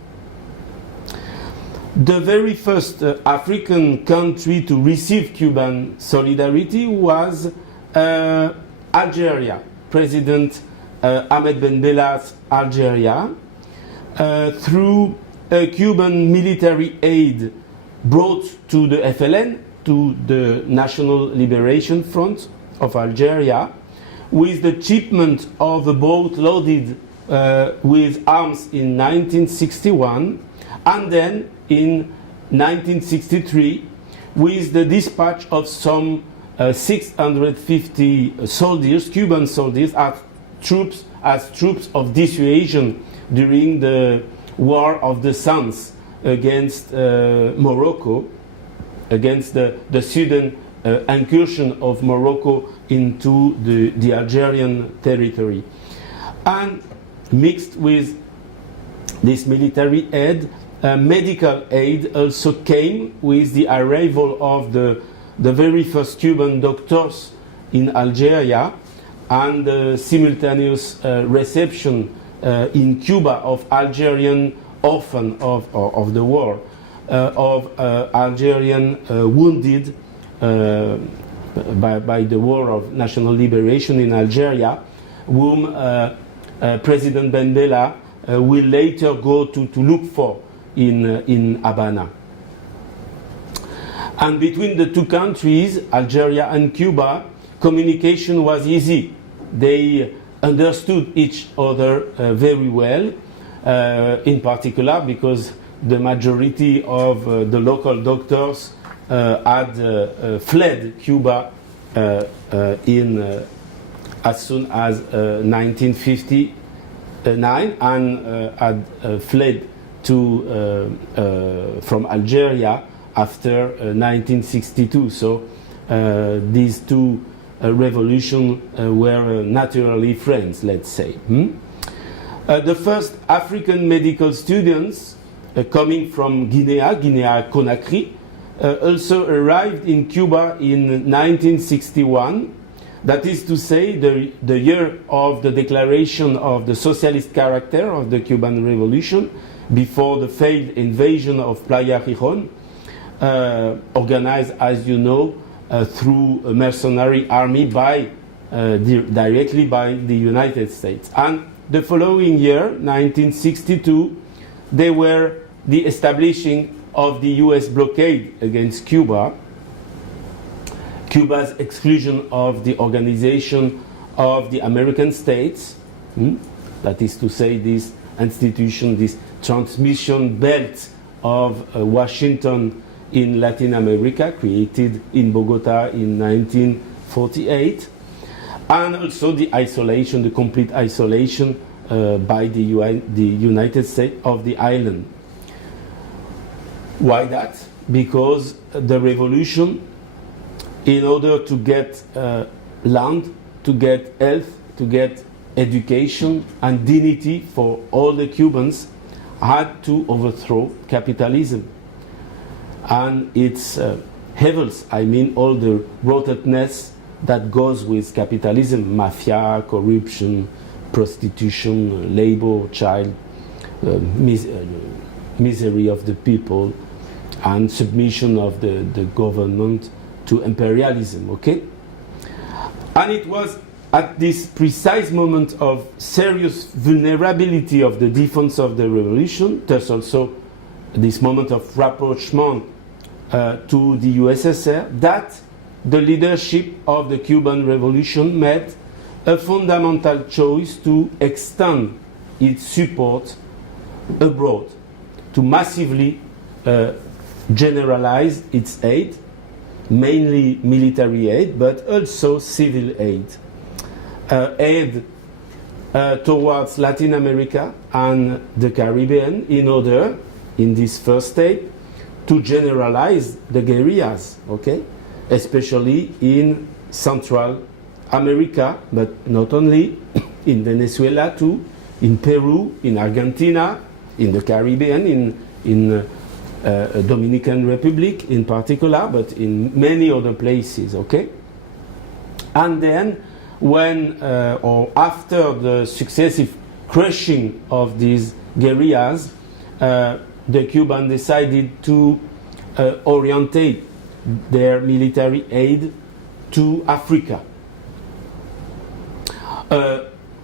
The very first African country to receive Cuban solidarity was Algeria. President Ahmed Ben Bella's Algeria, through a Cuban military aid brought to the FLN, to the National Liberation Front of Algeria, with the shipment of a boat loaded with arms in 1961, and then in 1963 with the dispatch of some 650 soldiers, Cuban soldiers, as troops of dissuasion during the War of the Sons against Morocco, against the sudden incursion of Morocco into the Algerian territory. And mixed with this military aid, medical aid also came with the arrival of the very first Cuban doctors in Algeria, and the simultaneous reception in Cuba of Algerian orphans of the war, of Algerian wounded by the War of National Liberation in Algeria, whom President Ben Bella will later go to look for in Havana. And between the two countries, Algeria and Cuba, communication was easy. They understood each other very well, in particular because the majority of the local doctors had fled Cuba as soon as 1959 and had fled from Algeria after 1962. So these two revolutions were naturally friends, let's say. The first African medical students coming from Guinea-Conakry, also arrived in Cuba in 1961. That is to say, the year of the declaration of the socialist character of the Cuban Revolution, before the failed invasion of Playa Gijon, organized, as you know, through a mercenary army directly by the United States. And the following year, 1962, they were the establishing of the US blockade against Cuba, Cuba's exclusion of the organization of the American states, that is to say, this institution, this transmission belt of Washington in Latin America, created in Bogota in 1948, and also the isolation, the complete isolation by the United States of the island. Why that? Because the revolution, in order to get land, to get health, to get education and dignity for all the Cubans, had to overthrow capitalism and its evils. I mean, all the rottenness that goes with capitalism: mafia, corruption, prostitution, labor, child misery of the people, and submission of the government to imperialism. Okay, and it was at this precise moment of serious vulnerability of the defense of the revolution, thus also this moment of rapprochement to the USSR, that the leadership of the Cuban Revolution made a fundamental choice to extend its support abroad, to massively generalize its aid, mainly military aid, but also civil aid. Aid towards Latin America and the Caribbean in order, in this first step, to generalize the guerrillas, okay? Especially in Central America, but not only, in Venezuela too, in Peru, in Argentina, in the Caribbean, in Dominican Republic in particular, but in many other places, okay? And then when, or after the successive crushing of these guerrillas, the Cubans decided to orientate their military aid to Africa.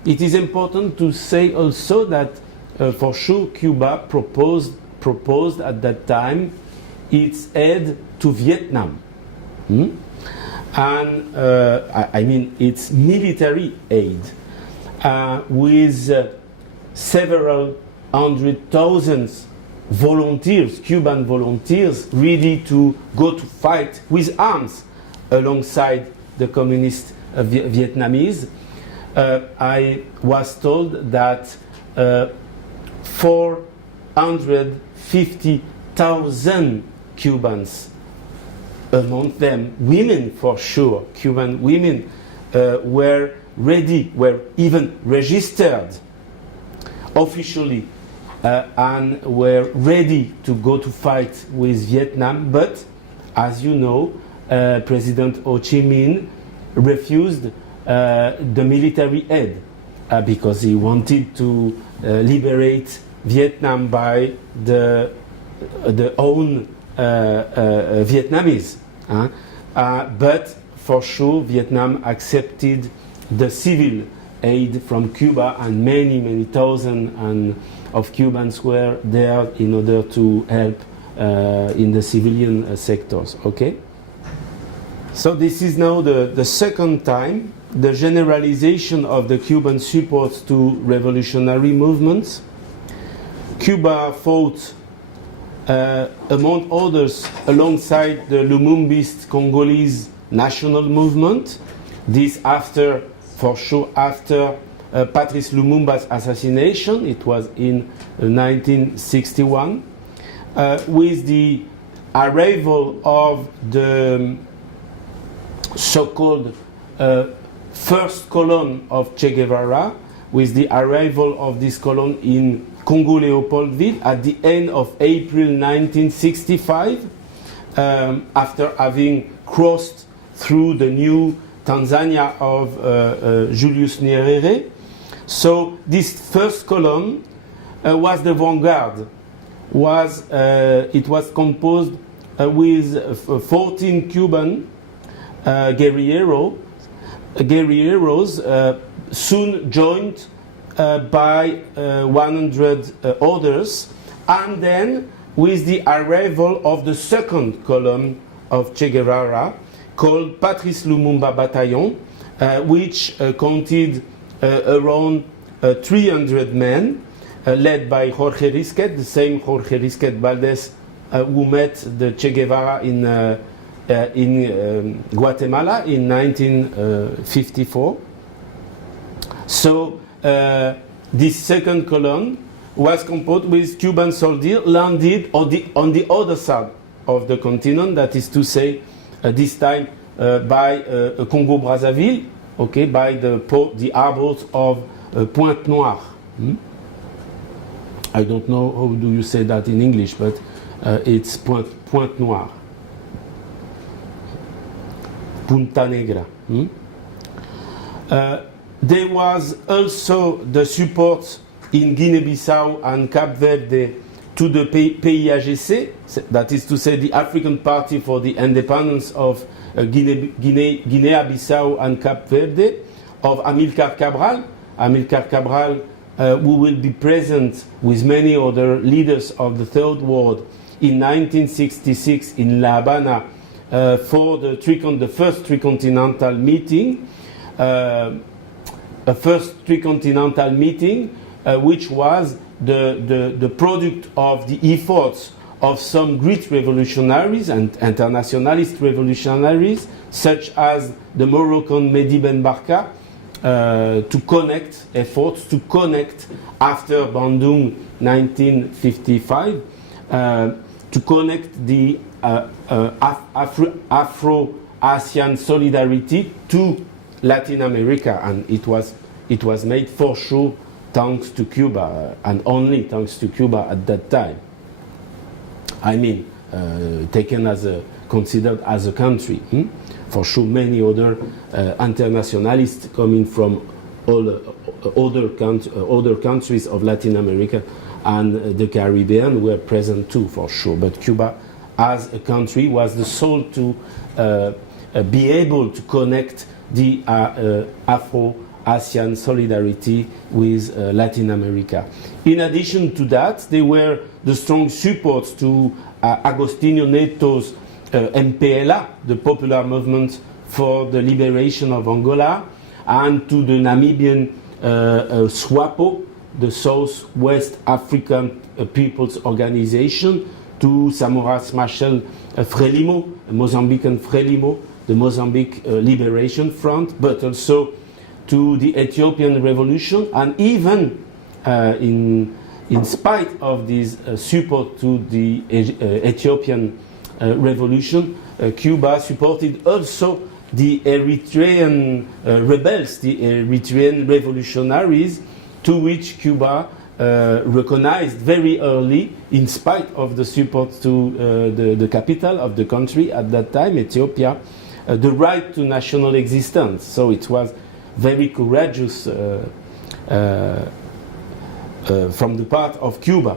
It is important to say also that for sure Cuba proposed at that time its aid to Vietnam. And I mean its military aid with several hundred thousands volunteers, Cuban volunteers, ready to go to fight with arms alongside the communist Vietnamese. I was told that 450,000 Cubans, among them women for sure, Cuban women, were ready, were even registered officially and were ready to go to fight with Vietnam. But as you know, President Ho Chi Minh refused the military aid because he wanted to liberate Vietnam by the own Vietnamese. But for sure, Vietnam accepted the civil aid from Cuba, and many thousands of Cubans were there in order to help in the civilian sectors. Okay. So this is now the second time the generalization of the Cuban support to revolutionary movements. Cuba fought, among others, alongside the Lumumbist Congolese national movement. This after, for sure, after Patrice Lumumba's assassination. It was in 1961, with the arrival of the so-called first column of Che Guevara, with the arrival of this column in Congo Leopoldville at the end of April 1965, after having crossed through the new Tanzania of Julius Nyerere. So this first column was the vanguard. It was composed with 14 Cuban guerrilleros, soon joined by 100 others, and then with the arrival of the second column of Che Guevara, called Patrice Lumumba Battalion, which counted around 300 men, led by Jorge Risquet, the same Jorge Risquet Valdez who met the Che Guevara in Guatemala in 1954. So this second column was composed with Cuban soldiers landed on the other side of the continent, that is to say, this time by Congo-Brazzaville, okay, by the harbors of Pointe-Noire. I don't know how do you say that in English, but it's Pointe-Noire. Punta Negra. There was also the support in Guinea-Bissau and Cape Verde to the PAIGC, that is to say the African Party for the Independence of Guinea-Bissau and Cape Verde, of Amilcar Cabral. Amilcar Cabral who will be present with many other leaders of the Third World in 1966 in La Havana for the first tricontinental meeting, which was the product of the efforts of some great revolutionaries and internationalist revolutionaries, such as the Moroccan Mehdi Ben Barka, to connect after Bandung 1955, to connect the Afro-Asian solidarity to Latin America, and it was made for sure thanks to Cuba, and only thanks to Cuba at that time. I mean, taken considered as a country. For sure, many other internationalists coming from all other countries of Latin America and the Caribbean were present too, for sure. But Cuba, as a country, was the soul to be able to connect the Afro-Asian solidarity with Latin America. In addition to that, they were the strong support to Agostinho Neto's MPLA, the Popular Movement for the Liberation of Angola, and to the Namibian SWAPO, the Southwest African People's Organization, to Samoras Machel Frelimo, Mozambican Frelimo, the Mozambique Liberation Front, but also to the Ethiopian Revolution, and even in spite of this support to the Ethiopian Revolution, Cuba supported also the Eritrean rebels, the Eritrean revolutionaries, to which Cuba recognized very early, in spite of the support to the capital of the country at that time, Ethiopia, the right to national existence. So it was very courageous from the part of Cuba.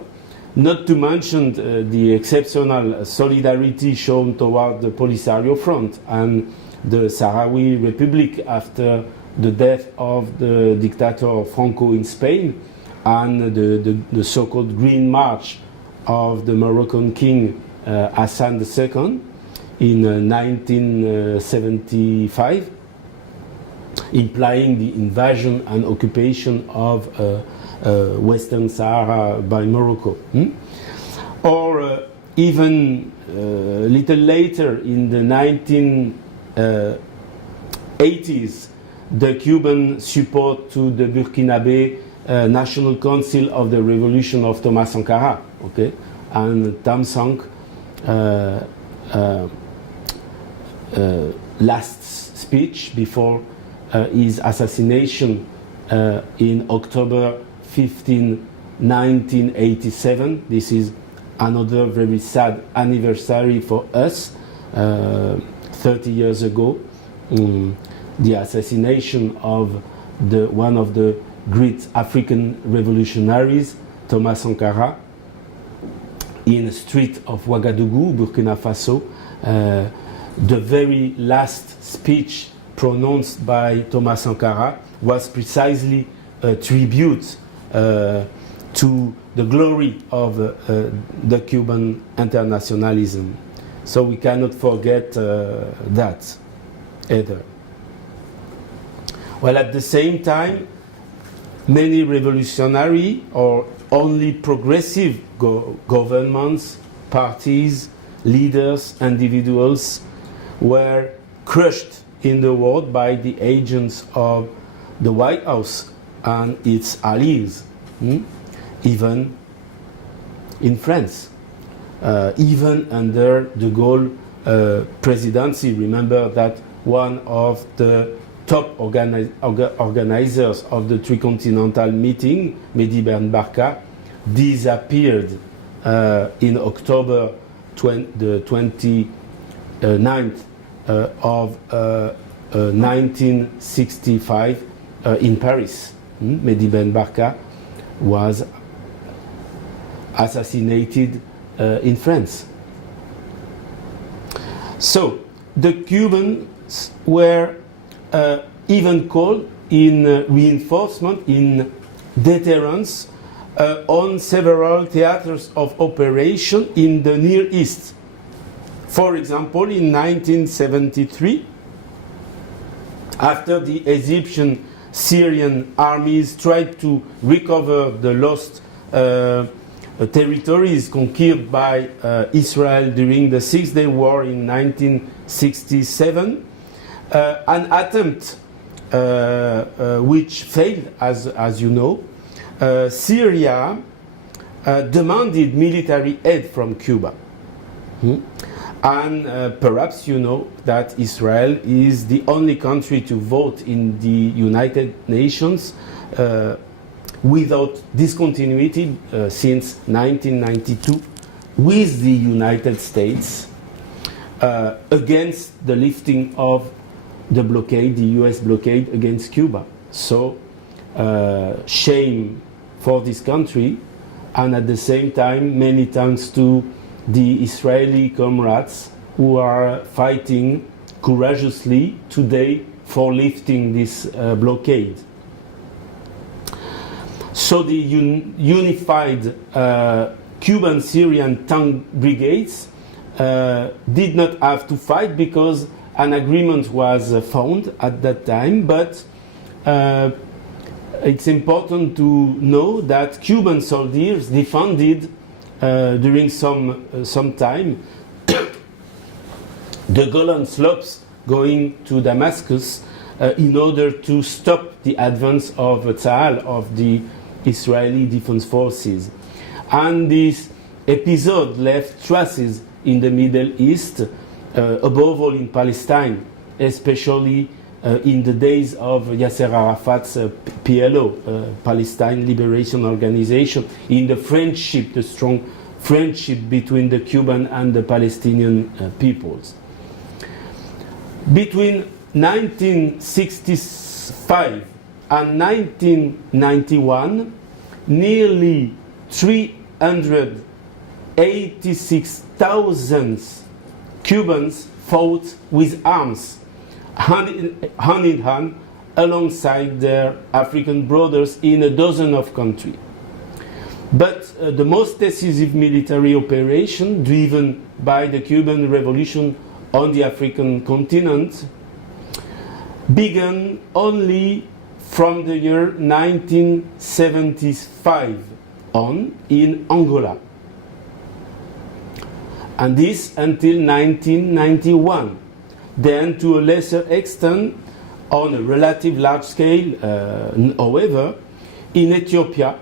Not to mention the exceptional solidarity shown toward the Polisario Front and the Sahrawi Republic after the death of the dictator Franco in Spain, and the so-called Green March of the Moroccan king Hassan II in 1975, implying the invasion and occupation of Western Sahara by Morocco. Or even a little later, in the 1980s, the Cuban support to the Burkinabe National Council of the Revolution of Thomas Sankara, okay, and Tam Sank last speech before his assassination in October 15, 1987. This is another very sad anniversary for us. 30 years ago, the assassination of one of the great African revolutionaries, Thomas Sankara, in the street of Ouagadougou, Burkina Faso. The very last speech pronounced by Thomas Sankara was precisely a tribute to the glory of the Cuban internationalism. So we cannot forget that either. Well, at the same time, many revolutionary or only progressive governments, parties, leaders, individuals were crushed in the world by the agents of the White House and its allies, even in France, even under de Gaulle presidency. Remember that one of the top organizers of the Tricontinental meeting, Mehdi Ben Barka, disappeared in October the 29th of 1965 in Paris. Mehdi Ben Barka was assassinated in France. So the Cubans were even called in reinforcement, in deterrence on several theaters of operation in the Near East. For example, in 1973, after the Egyptian Syrian armies tried to recover the lost territories conquered by Israel during the Six-Day War in 1967, an attempt which failed, as you know, Syria demanded military aid from Cuba. And perhaps you know that Israel is the only country to vote in the United Nations without discontinuity since 1992 with the United States against the lifting of the blockade, the US blockade against Cuba. So shame for this country, and at the same time many thanks to the Israeli comrades who are fighting courageously today for lifting this blockade. So the unified Cuban Syrian tank brigades did not have to fight because an agreement was found at that time, but it's important to know that Cuban soldiers defended during some time the Golan slopes going to Damascus in order to stop the advance of Tzahal, of the Israeli Defense Forces. And this episode left traces in the Middle East, above all in Palestine, especially in the days of Yasser Arafat's PLO, Palestine Liberation Organization, in the friendship, the strong friendship between the Cuban and the Palestinian peoples. Between 1965 and 1991, nearly 386,000 Cubans fought with arms, hand in hand, alongside their African brothers in a dozen of countries. But the most decisive military operation driven by the Cuban Revolution on the African continent began only from the year 1975 on in Angola, and this until 1991. Then, to a lesser extent, on a relative large scale, however, in Ethiopia,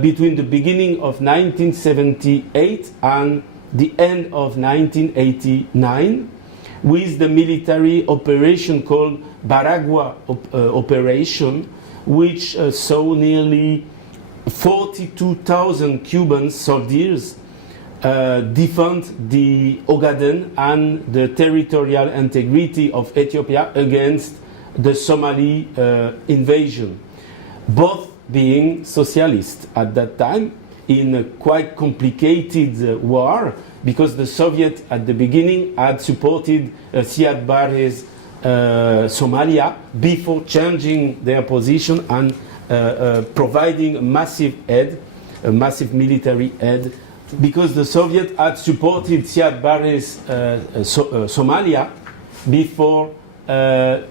between the beginning of 1978 and the end of 1989, with the military operation called Baragua Operation, which saw nearly 42,000 Cuban soldiers defend the Ogaden and the territorial integrity of Ethiopia against the Somali invasion, both being socialist at that time, in a quite complicated war, because the Soviet at the beginning had supported Siad Barre's Somalia before changing their position and providing massive aid, massive military aid, because the Soviet had supported Siad Barre's Somalia before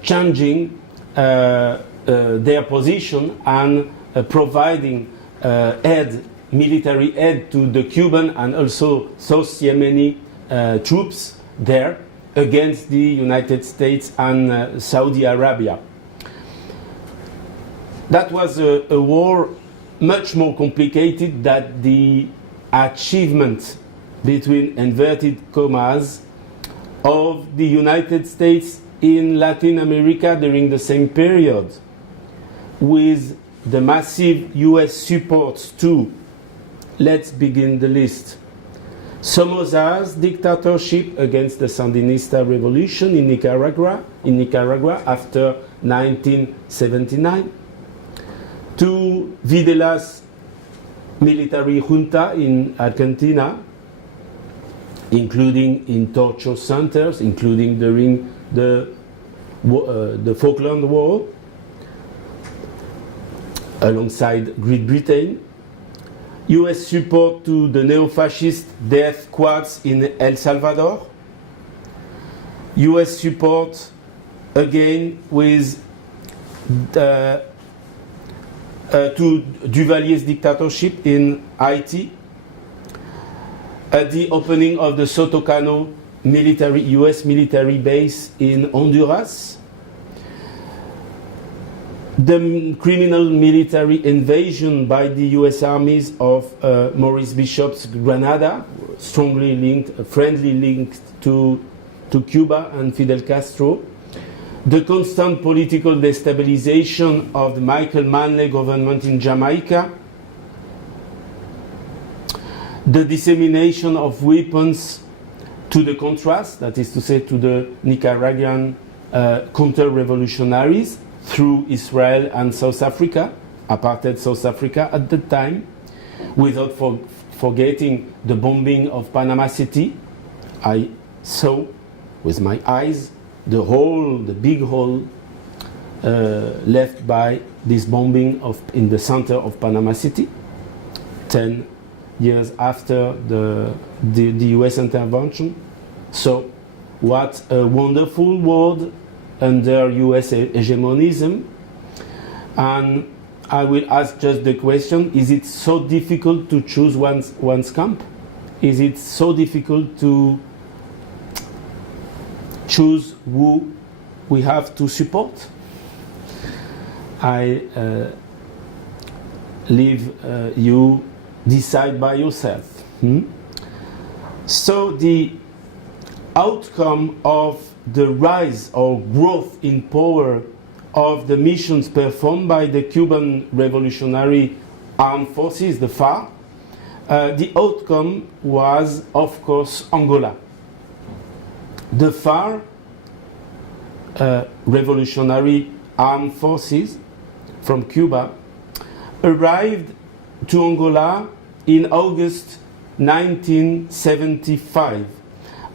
changing their position and providing aid, military aid to the Cuban and also South Yemeni troops there against the United States and Saudi Arabia. That was a war much more complicated than the achievement, between inverted commas, of the United States in Latin America during the same period, with the massive US support to, let's begin the list, Somoza's dictatorship against the Sandinista revolution in Nicaragua after 1979, to Videla's military junta in Argentina, including in torture centers, including during the Falkland War, alongside Great Britain. US support to the neo-fascist death squads in El Salvador. US support again with to Duvalier's dictatorship in Haiti. The opening of the Sotocano US military base in Honduras. The criminal military invasion by the US armies of Maurice Bishop's Grenada, strongly linked, friendly linked to Cuba and Fidel Castro. The constant political destabilization of the Michael Manley government in Jamaica. The dissemination of weapons to the Contras, that is to say to the Nicaraguan counter-revolutionaries, through Israel and South Africa, apartheid South Africa at the time, without forgetting the bombing of Panama City. I saw with my eyes the big hole left by this bombing in the center of Panama City, 10 years after the US intervention. So what a wonderful world under US hegemonism. And I will ask just the question, is it so difficult to choose one's camp? Is it so difficult to choose who we have to support? I leave you decide by yourself. So the outcome of the rise or growth in power of the missions performed by the Cuban Revolutionary Armed Forces, the FARC, the outcome was, of course, Angola. The FARC, Revolutionary Armed Forces from Cuba, arrived to Angola in August 1975.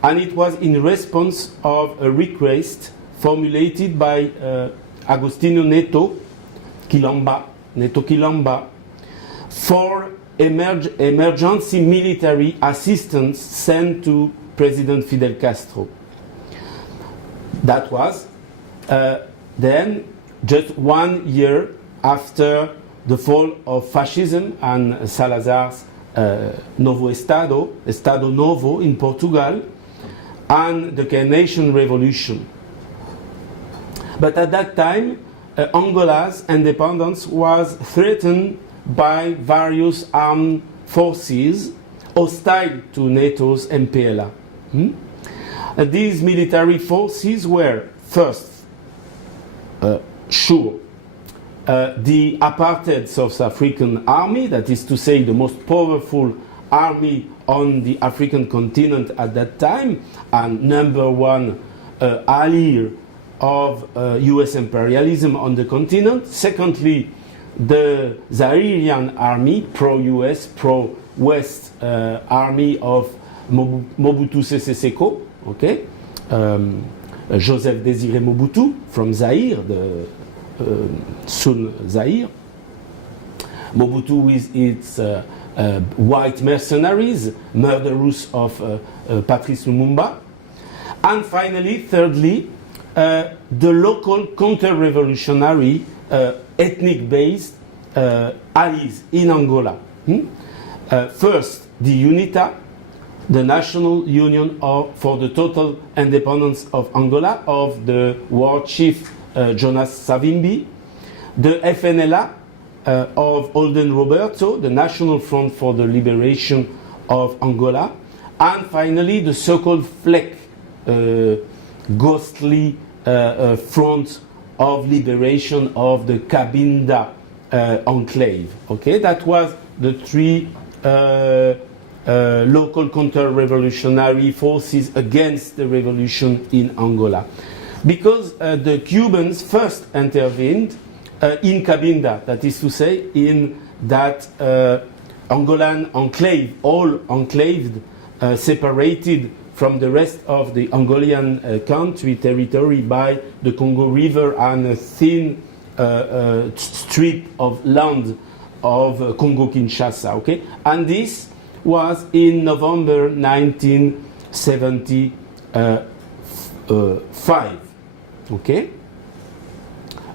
And it was in response of a request formulated by Agostinho Neto Quilomba, for emergency military assistance sent to President Fidel Castro. That was then just 1 year after the fall of fascism and Salazar's Novo Estado Novo in Portugal, and the Carnation Revolution. But at that time, Angola's independence was threatened by various armed forces hostile to NATO's MPLA. These military forces were first, the apartheid South African army, that is to say the most powerful army on the African continent at that time, and number one ally of US imperialism on the continent. Secondly, the Zairian army, pro-US, pro-West army of Mobutu Sese Seko, okay? Joseph Désiré Mobutu from Zaire, the soon Zaire. Mobutu with its white mercenaries, murderers of Patrice Lumumba. And finally, thirdly, the local counter-revolutionary ethnic-based allies in Angola. First, the UNITA, the National Union for the Total Independence of Angola, of the war chief Jonas Savimbi, the FNLA of Olden Roberto, the National Front for the Liberation of Angola, and finally the so-called FLEC, ghostly front of liberation of the Cabinda enclave. Okay, that was the three local counter-revolutionary forces against the revolution in Angola. Because the Cubans first intervened in Cabinda, that is to say, in that Angolan enclave, all enclaved, separated from the rest of the Angolan country territory by the Congo River and a thin strip of land of Congo-Kinshasa, okay? And this was in November 1975, okay?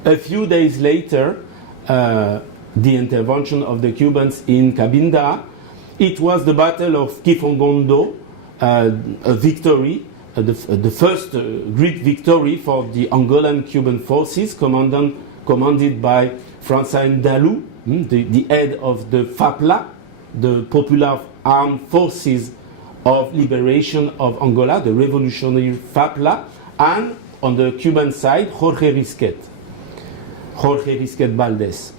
A few days later, the intervention of the Cubans in Cabinda, it was the Battle of Kifongondo, a victory, the first great victory for the Angolan Cuban forces commanded by Francois Ndalou, the head of the FAPLA, the Popular Armed Forces of Liberation of Angola, the revolutionary FAPLA, and on the Cuban side, Jorge Risquet Valdez.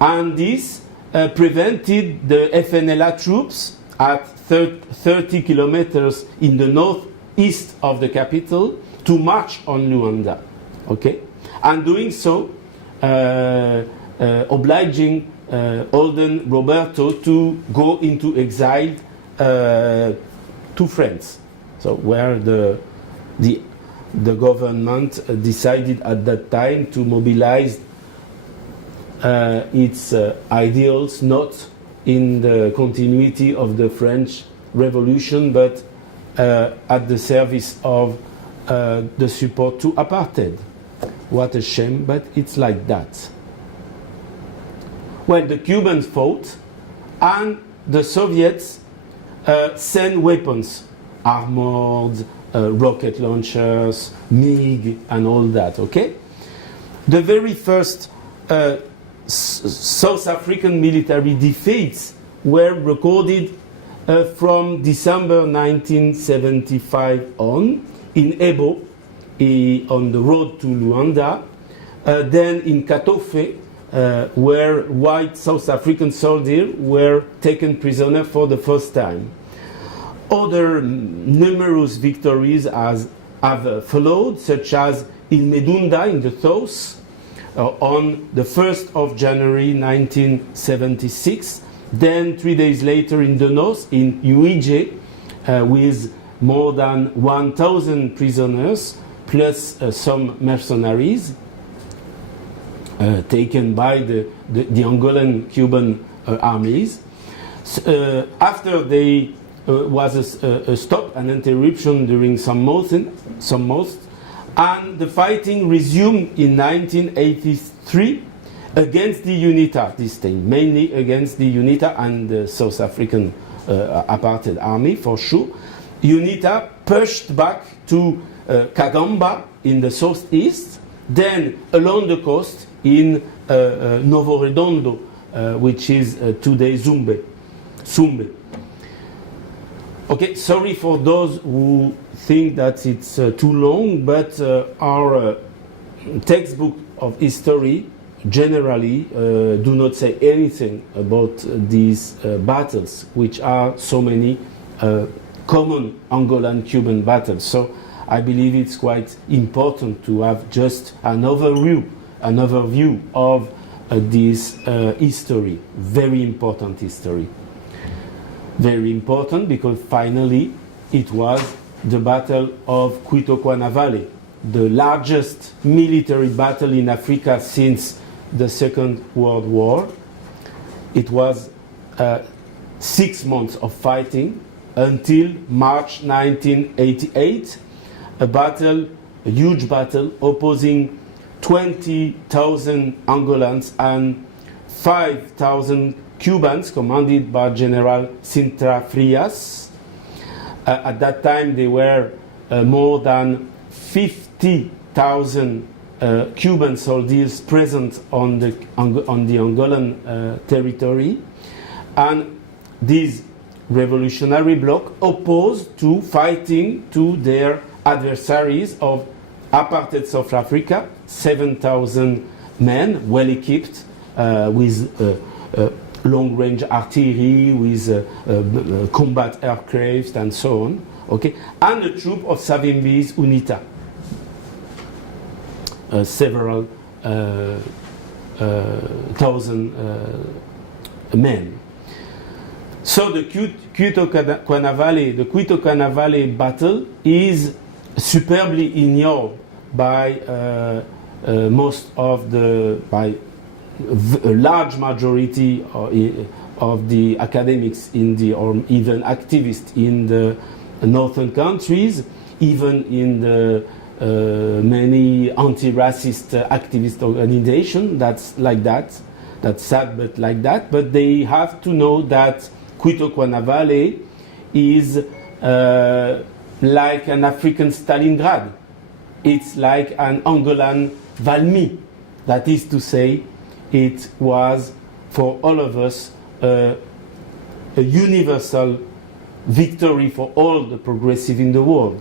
And this prevented the FNLA troops at 30 kilometers in the northeast of the capital to march on Luanda, okay? And doing so, obliging Olden Roberto to go into exile to France. So where the government decided at that time to mobilize its ideals, not in the continuity of the French Revolution, but at the service of the support to apartheid. What a shame, but it's like that. Well, the Cubans fought, and the Soviets sent weapons, armored, rocket launchers, MiG, and all that, okay? The very first South African military defeats were recorded from December 1975 on in Ebo, on the road to Luanda, then in Katofe, where white South African soldiers were taken prisoner for the first time. Other numerous victories have followed, such as in Medunda in the south, on the 1st of January 1976, then 3 days later in the north, in Uige, with more than 1,000 prisoners, plus some mercenaries taken by the Angolan Cuban armies. After they was a stop, an interruption during some months, and the fighting resumed in 1983 against the UNITA, this time, mainly against the UNITA and the South African apartheid army, for sure. UNITA pushed back to Kagamba in the southeast, then along the coast in Novo Redondo, which is today Zumbe. Okay, sorry for those who think that it's too long, but our textbook of history generally do not say anything about these battles, which are so many common Angolan-Cuban battles. So I believe it's quite important to have just an overview of this history, very important history. Very important because finally it was the Battle of Cuito-Cuanavale, the largest military battle in Africa since the Second World War. It was 6 months of fighting until March 1988, a huge battle opposing 20,000 Angolans and 5,000 Cubans commanded by General Sintra Frias. At that time there were more than 50,000 Cuban soldiers present on the Angolan territory, and this revolutionary bloc opposed to fighting to their adversaries of apartheid South Africa, 7,000 men, well equipped with long-range artillery, with combat aircraft and so on, okay, and a troop of Savimbi's UNITA, several thousand men. So the Cuito-Cuanavale battle is superbly ignored by most of by a large majority of the academics or even activists in the northern countries, even in the many anti-racist activist organizations. That's like that. That's sad, but like that. But they have to know that Cuito-Cuana Valley is like an African Stalingrad. It's like an Angolan Valmy. That is to say, it was for all of us a universal victory for all the progressive in the world.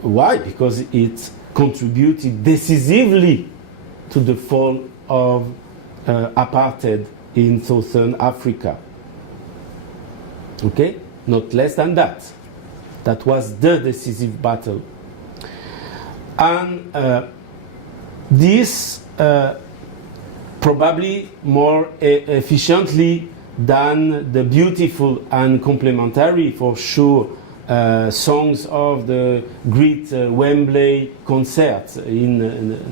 Why? Because it contributed decisively to the fall of apartheid in Southern Africa. Okay? Not less than that. That was the decisive battle. And this probably more efficiently than the beautiful and complementary, for sure, songs of the great Wembley concert in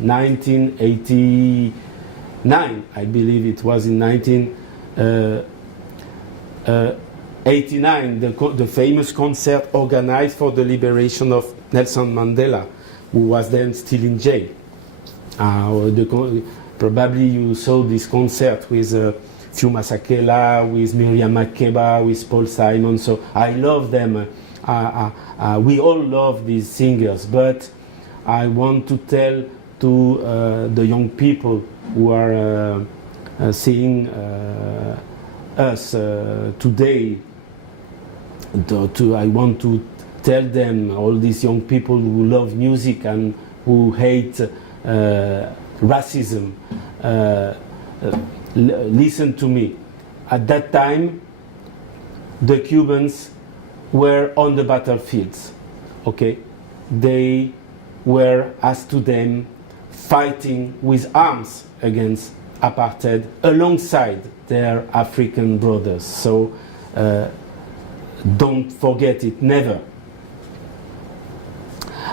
1989. I believe it was in 1989, the famous concert organized for the liberation of Nelson Mandela, who was then still in jail. Probably you saw this concert with Fiuma Sakela, with Miriam Makeba, with Paul Simon. So I love them. We all love these singers, but I want to tell to the young people who are seeing us today, I want to tell them, all these young people who love music and who hate racism, listen to me. At that time, the Cubans were on the battlefields. Okay, they were, as to them, fighting with arms against apartheid alongside their African brothers. So don't forget it, never.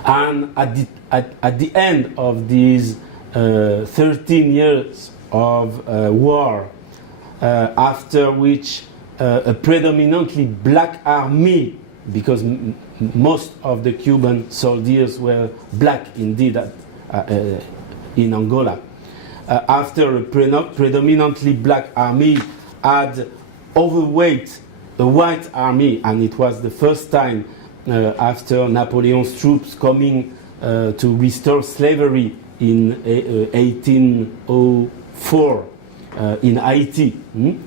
And at the end of these 13 years of war, after which a predominantly black army, because most of the Cuban soldiers were black indeed in Angola, after a predominantly black army had overweight a white army, and it was the first time after Napoleon's troops coming to restore slavery in 1804 in Haiti.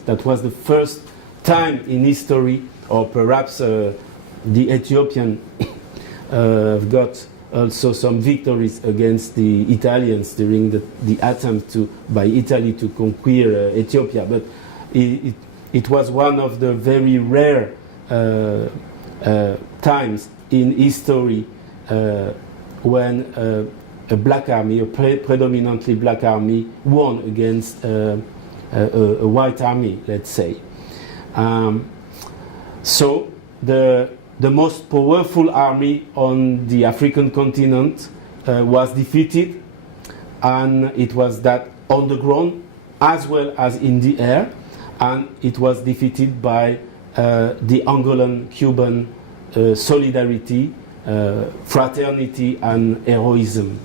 That was the first time in history, or perhaps the Ethiopian got also some victories against the Italians during the attempt by Italy to conquer Ethiopia. But it was one of the very rare times in history when a black army, a predominantly black army, won against a white army, let's say. So the most powerful army on the African continent was defeated, and it was that on the ground as well as in the air, and it was defeated by the Angolan-Cuban solidarity, fraternity and heroism.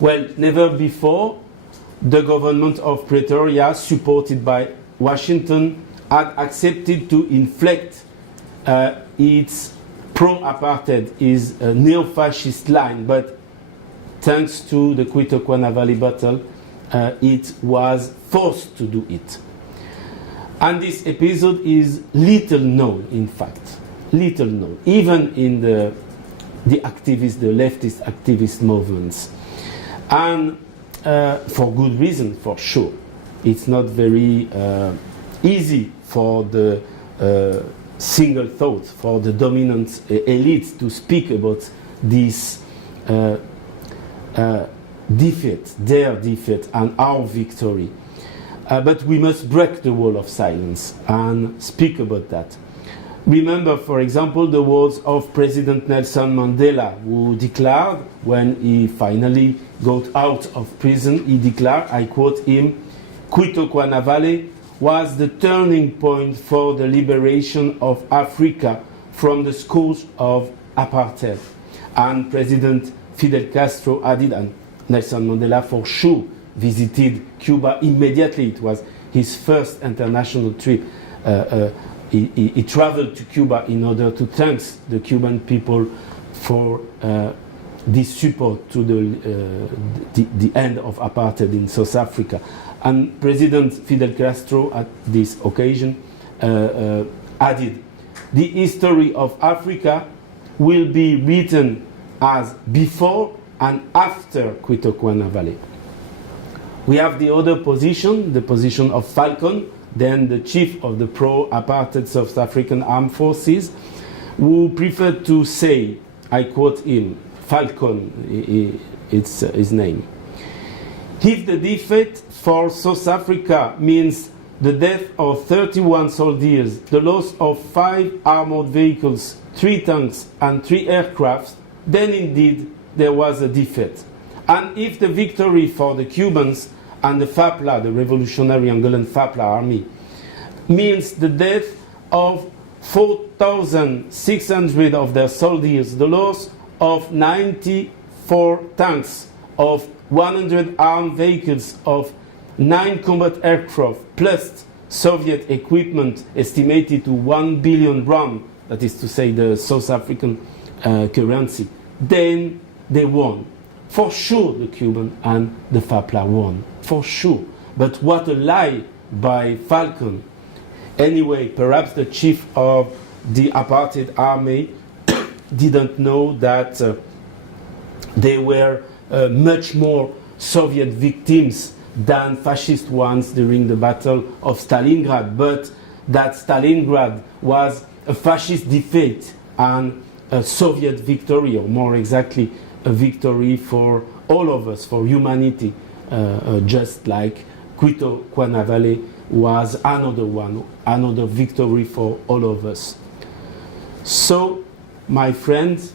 Well, never before the government of Pretoria, supported by Washington, had accepted to inflect its pro-apartheid, its neo-fascist line, but thanks to the Cuito-Cuana Valley battle, it was forced to do it. And this episode is little known, in fact, little known, even in the activist, the leftist activist movements. And for good reason, for sure. It's not very easy for the single thought, for the dominant elites to speak about this defeat, their defeat and our victory. But we must break the wall of silence and speak about that. Remember, for example, the words of President Nelson Mandela, who declared, when he finally got out of prison, he declared, I quote him, "Quito Cuanavale was the turning point for the liberation of Africa from the scourge of apartheid." And President Fidel Castro added, and Nelson Mandela for sure visited Cuba immediately. It was his first international trip. He traveled to Cuba in order to thank the Cuban people for this support to the end of apartheid in South Africa. And President Fidel Castro, at this occasion, added, "The history of Africa will be written as before and after Quito Cuanavale." We have the other position, the position of Falcon, then the chief of the pro-apartheid South African Armed Forces, who preferred to say, I quote him, Falcon, it's his name, "If the defeat for South Africa means the death of 31 soldiers, the loss of 5 armored vehicles, 3 tanks and 3 aircrafts, then indeed there was a defeat. And if the victory for the Cubans and the FAPLA, the Revolutionary Angolan FAPLA army, means the death of 4,600 of their soldiers, the loss of 94 tanks, of 100 armed vehicles, of 9 combat aircraft, plus Soviet equipment estimated to 1 billion rand, that is to say the South African currency, then they won. For sure the Cuban and the FAPLA won, for sure. But what a lie by Falcon. Anyway, perhaps the chief of the apartheid army didn't know that there were much more Soviet victims than fascist ones during the Battle of Stalingrad, but that Stalingrad was a fascist defeat and a Soviet victory, or more exactly, a victory for all of us, for humanity, just like Quito Cuanavale was another one, another victory for all of us. So, my friends,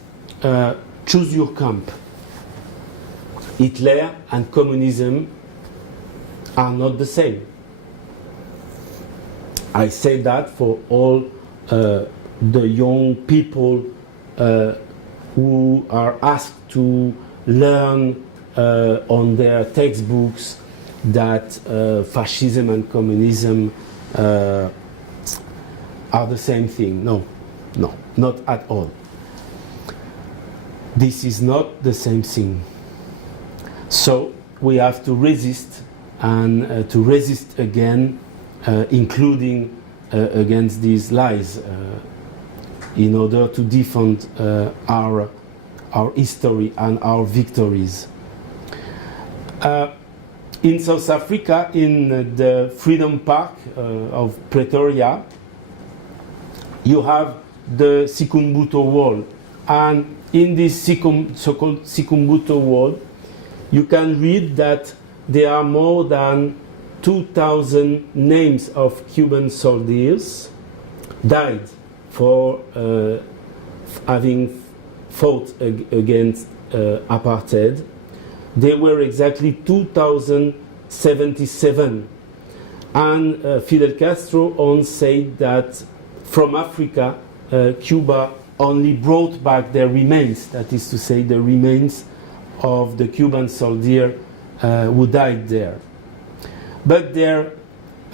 choose your camp. Hitler and communism are not the same. I say that for all the young people who are asked to learn on their textbooks that fascism and communism are the same thing. No, no, not at all. This is not the same thing. So we have to resist, and to resist again, including against these lies, in order to defend our history and our victories. In South Africa, in the Freedom Park of Pretoria, you have the Sikumbuto Wall. And in this so-called Sikumbuto Wall, you can read that there are more than 2,000 names of Cuban soldiers died for having fought against apartheid. There were exactly 2,077. And Fidel Castro once said that from Africa, Cuba only brought back their remains, that is to say, the remains of the Cuban soldier who died there. But their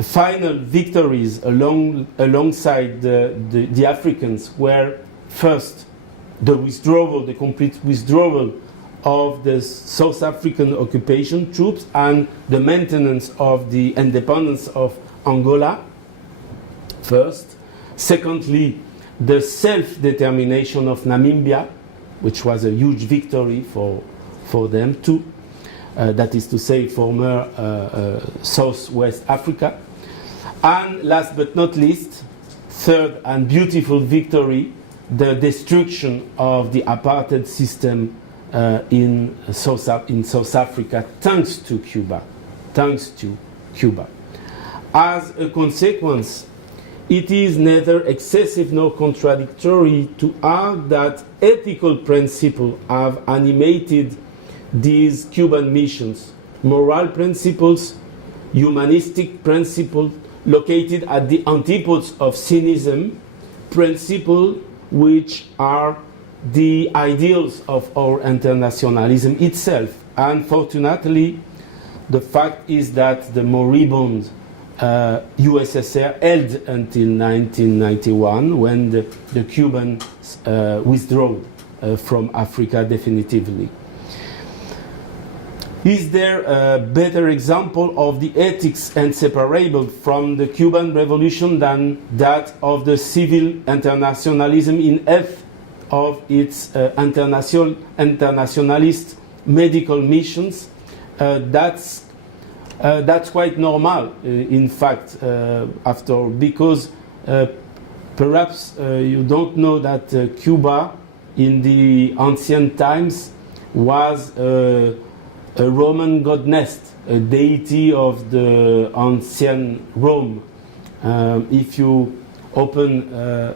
final victories alongside the Africans were first the withdrawal, the complete withdrawal of the South African occupation troops and the maintenance of the independence of Angola, first. Secondly, the self-determination of Namibia, which was a huge victory for them too. That is to say, former Southwest Africa. And last but not least, third and beautiful victory, the destruction of the apartheid system in South Africa, thanks to Cuba. As a consequence, it is neither excessive nor contradictory to argue that ethical principles have animated these Cuban missions, moral principles, humanistic principles located at the antipodes of cynicism, principles which are the ideals of our internationalism itself. Unfortunately, the fact is that the moribund USSR held until 1991, when the Cubans withdrew from Africa definitively. Is there a better example of the ethics inseparable from the Cuban Revolution than that of the civil internationalism in health of its internationalist medical missions? That's quite normal, in fact, because perhaps you don't know that Cuba in the ancient times was a Roman goddess, a deity of the ancient Rome. If you open a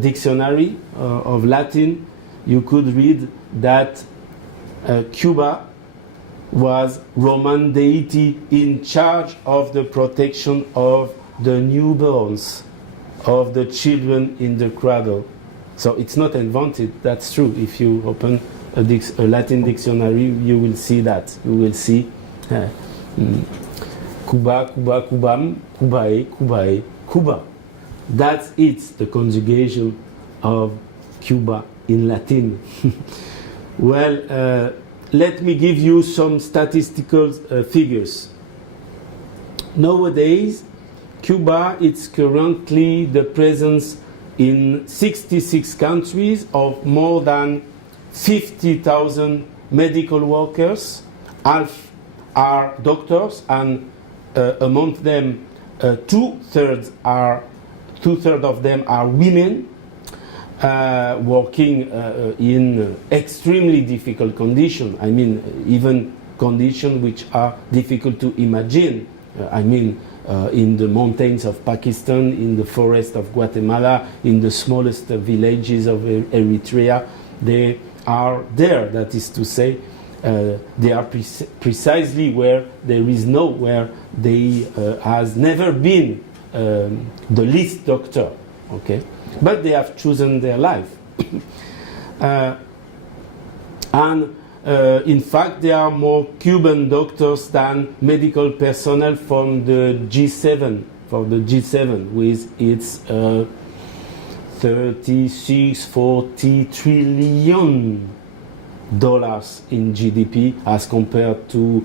dictionary of Latin, you could read that Cuba was Roman deity in charge of the protection of the newborns, of the children in the cradle. So it's not invented, that's true. If you open a Latin dictionary, you will see that. You will see Cuba, Cuba, Cubam, Cubae, Cubae, Cuba. That's it, the conjugation of Cuba in Latin. Well, let me give you some statistical figures. Nowadays, Cuba is currently the presence in 66 countries of more than 50,000 medical workers. Half are doctors, and among them, two-thirds of them are women, working in extremely difficult conditions. I mean, even conditions which are difficult to imagine. In the mountains of Pakistan, in the forest of Guatemala, in the smallest villages of Eritrea, they are there. That is to say, they are precisely where there is nowhere they has never been the least doctor. Okay, but they have chosen their life, and in fact, there are more Cuban doctors than medical personnel from the G7, with its 40 trillion dollars in GDP, as compared to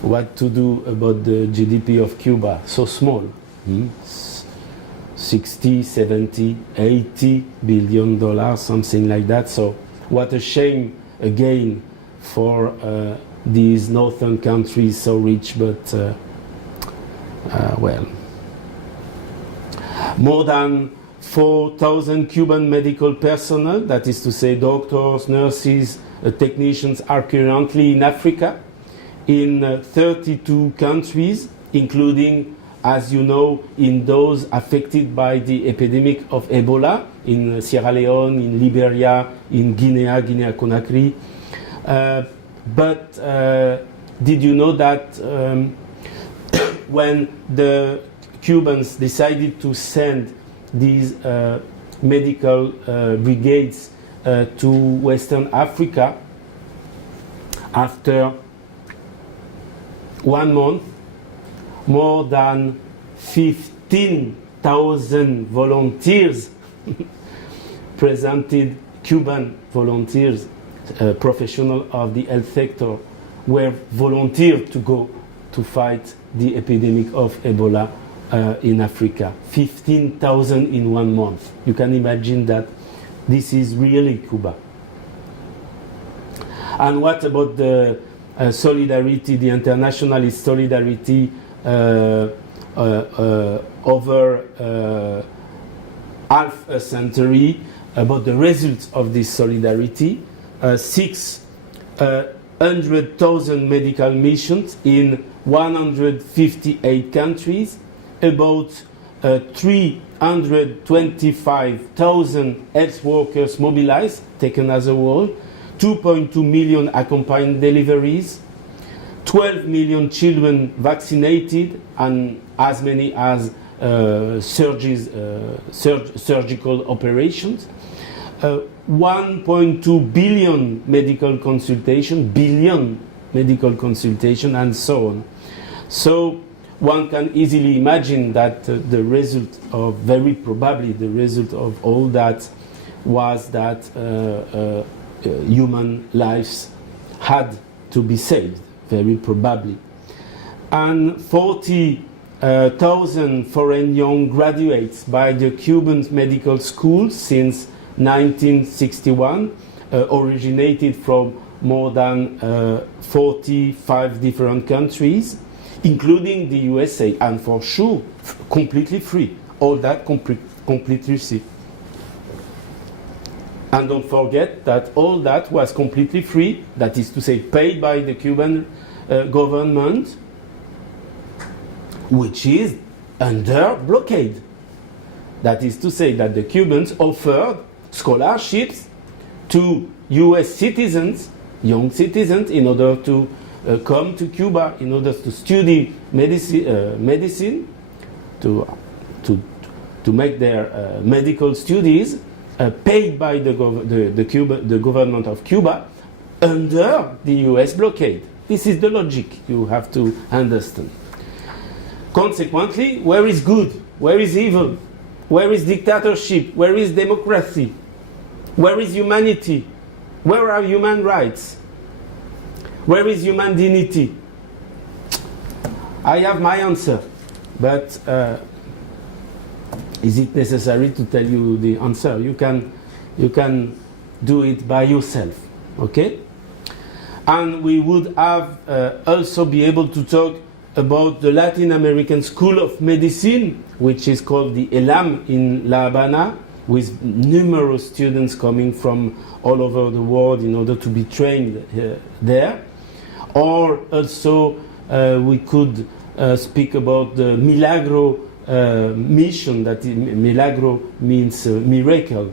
what to do about the GDP of Cuba, so small. 60, 70, 80 billion dollars, something like that. So what a shame again for these northern countries so rich, but well. More than 4,000 Cuban medical personnel, that is to say doctors, nurses, technicians, are currently in Africa, in 32 countries, including, as you know, in those affected by the epidemic of Ebola, in Sierra Leone, in Liberia, in Guinea-Conakry. But did you know that when the Cubans decided to send these medical brigades to Western Africa, after 1 month, more than 15,000 volunteers presented, Cuban volunteers, professionals of the health sector, were volunteered to go to fight the epidemic of Ebola in Africa. 15,000 in 1 month. You can imagine that this is really Cuba. And what about the solidarity, the internationalist solidarity over half a century, about the results of this solidarity? 600,000 medical missions in 158 countries, about 325,000 health workers mobilized, taken as a whole, 2.2 million accompanied deliveries, 12 million children vaccinated, and as many as surgical operations, 1.2 billion medical consultation, and so on. So one can easily imagine that the result of, very probably the result of all that was that human lives had to be saved, very probably. And 40,000 foreign young graduates by the Cuban medical schools since 1961, originated from more than 45 different countries, including the USA, and for sure, completely free. All that completely free. And don't forget that all that was completely free, that is to say, paid by the Cuban government, which is under blockade. That is to say that the Cubans offered scholarships to US citizens, young citizens, in order to come to Cuba, in order to study medicine, to make their medical studies, paid by the government of Cuba under the US blockade. This is the logic you have to understand. Consequently, where is good? Where is evil? Where is dictatorship? Where is democracy? Where is humanity? Where are human rights? Where is human dignity? I have my answer, but is it necessary to tell you the answer? You can do it by yourself, okay? And we would have also be able to talk about the Latin American School of Medicine, which is called the ELAM in La Habana, with numerous students coming from all over the world in order to be trained there. Or also we could speak about the Milagro mission, that Milagro means miracle,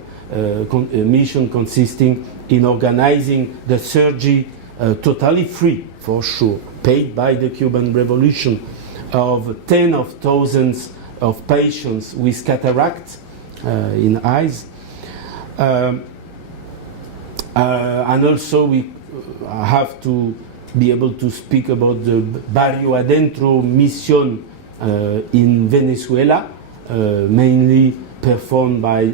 mission consisting in organizing the surgery totally free, for sure, paid by the Cuban Revolution, of tens of thousands of patients with cataract in eyes. And also we have to be able to speak about the Barrio Adentro mission in Venezuela, mainly performed by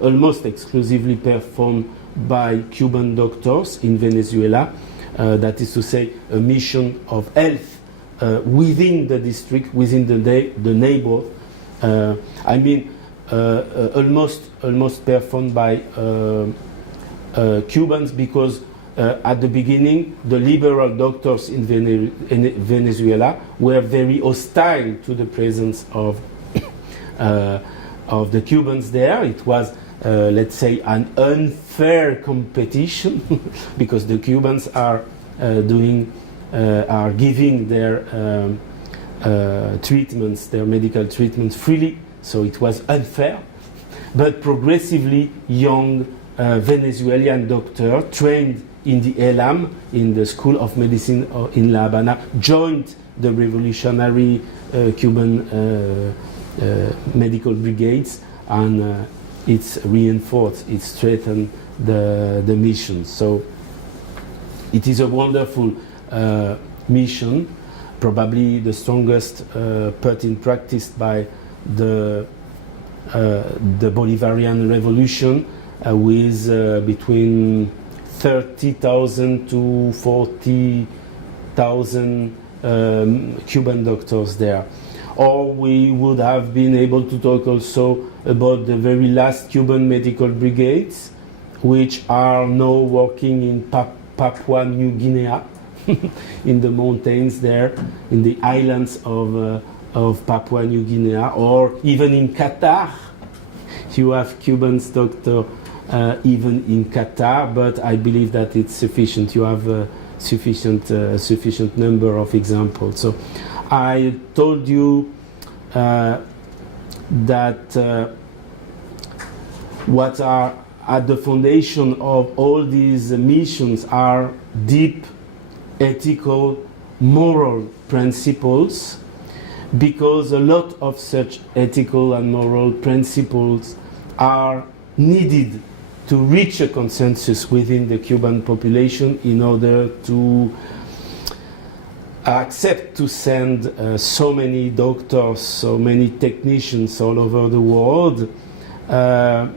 almost exclusively performed by Cuban doctors in Venezuela. That is to say, a mission of health within the district, within the neighborhood. I mean, almost performed by Cubans, because at the beginning the liberal doctors in Venezuela were very hostile to the presence of the Cubans there. It was, let's say, an unfair competition because the Cubans are giving their treatments, their medical treatments freely, so it was unfair. But progressively, young Venezuelan doctors trained in the ELAM, in the School of Medicine in La Habana, joined the revolutionary Cuban medical brigades, and it's reinforced, it strengthened the mission. So it is a wonderful mission, probably the strongest put in practice by the Bolivarian Revolution, with between 30,000 to 40,000 Cuban doctors there. Or we would have been able to talk also about the very last Cuban medical brigades, which are now working in Papua New Guinea, in the mountains there, in the islands of Papua New Guinea, or even in Qatar. You have Cubans doctor even in Qatar, but I believe that it's sufficient. You have a sufficient number of examples. So I told you that what are at the foundation of all these missions are deep ethical, moral principles, because a lot of such ethical and moral principles are needed to reach a consensus within the Cuban population in order to accept to send so many doctors, so many technicians all over the world. The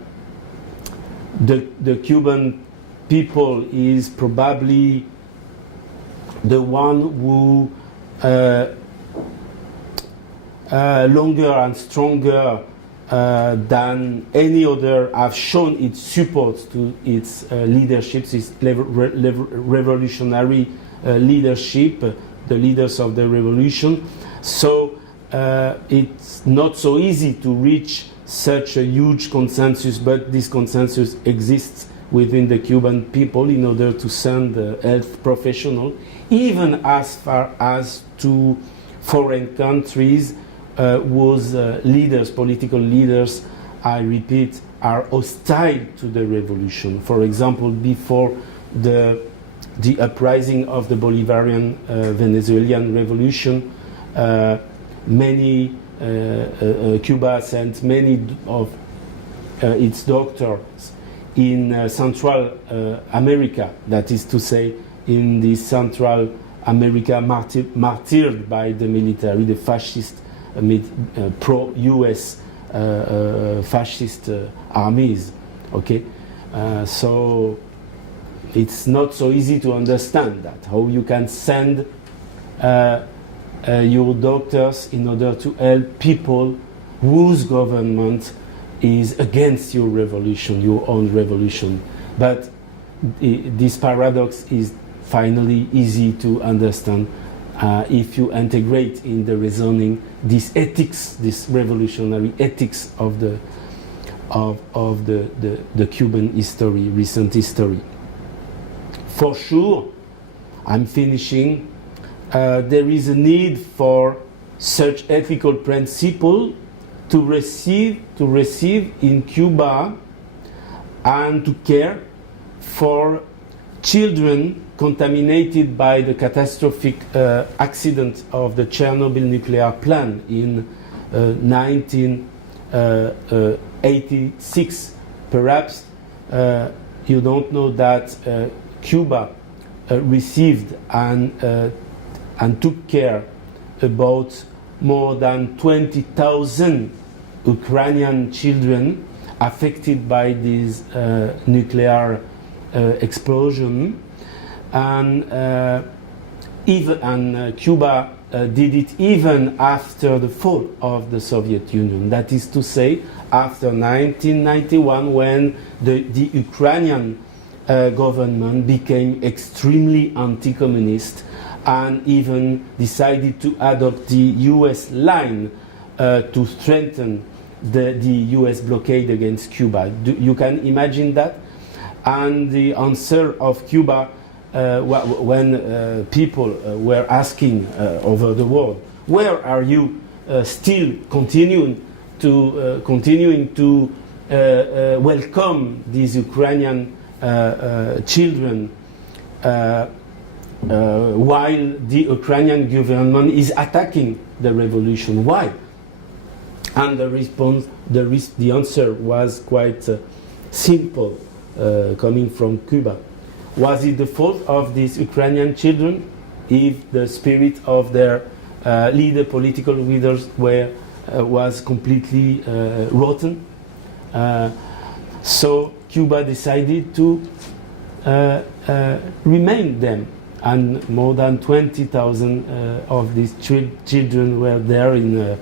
Cuban people is probably the one who longer and stronger than any other have shown its support to its leaderships, its revolutionary leadership, the leaders of the revolution. So it's not so easy to reach such a huge consensus, but this consensus exists within the Cuban people in order to send health professionals, even as far as to foreign countries whose leaders, political leaders, I repeat, are hostile to the revolution. For example, before the uprising of the Bolivarian Venezuelan revolution, many Cuba sent many of its doctors in Central America, that is to say, in the Central America martyred by the military, the fascist, pro-US fascist armies. Okay, so it's not so easy to understand that, how you can send your doctors in order to help people whose government is against your revolution, your own revolution. But this paradox is finally easy to understand if you integrate in the reasoning this ethics, this revolutionary ethics of the Cuban history, recent history. For sure, I'm finishing. There is a need for such ethical principle to receive in Cuba and to care for children contaminated by the catastrophic accident of the Chernobyl nuclear plant in 1986. Perhaps you don't know that Cuba received and took care about more than 20,000 Ukrainian children affected by this nuclear explosion, and Cuba did it even after the fall of the Soviet Union. That is to say, after 1991, when the Ukrainian government became extremely anti-communist and even decided to adopt the US line to strengthen the US blockade against Cuba. You can imagine that? And the answer of Cuba, when people were asking over the world, where are you still continuing to welcome these Ukrainian children while the Ukrainian government is attacking the revolution? Why? And the response, the answer was quite simple, coming from Cuba. Was it the fault of these Ukrainian children if the spirit of their political leaders was completely rotten? So Cuba decided to remain them, and more than 20,000 of these children were there in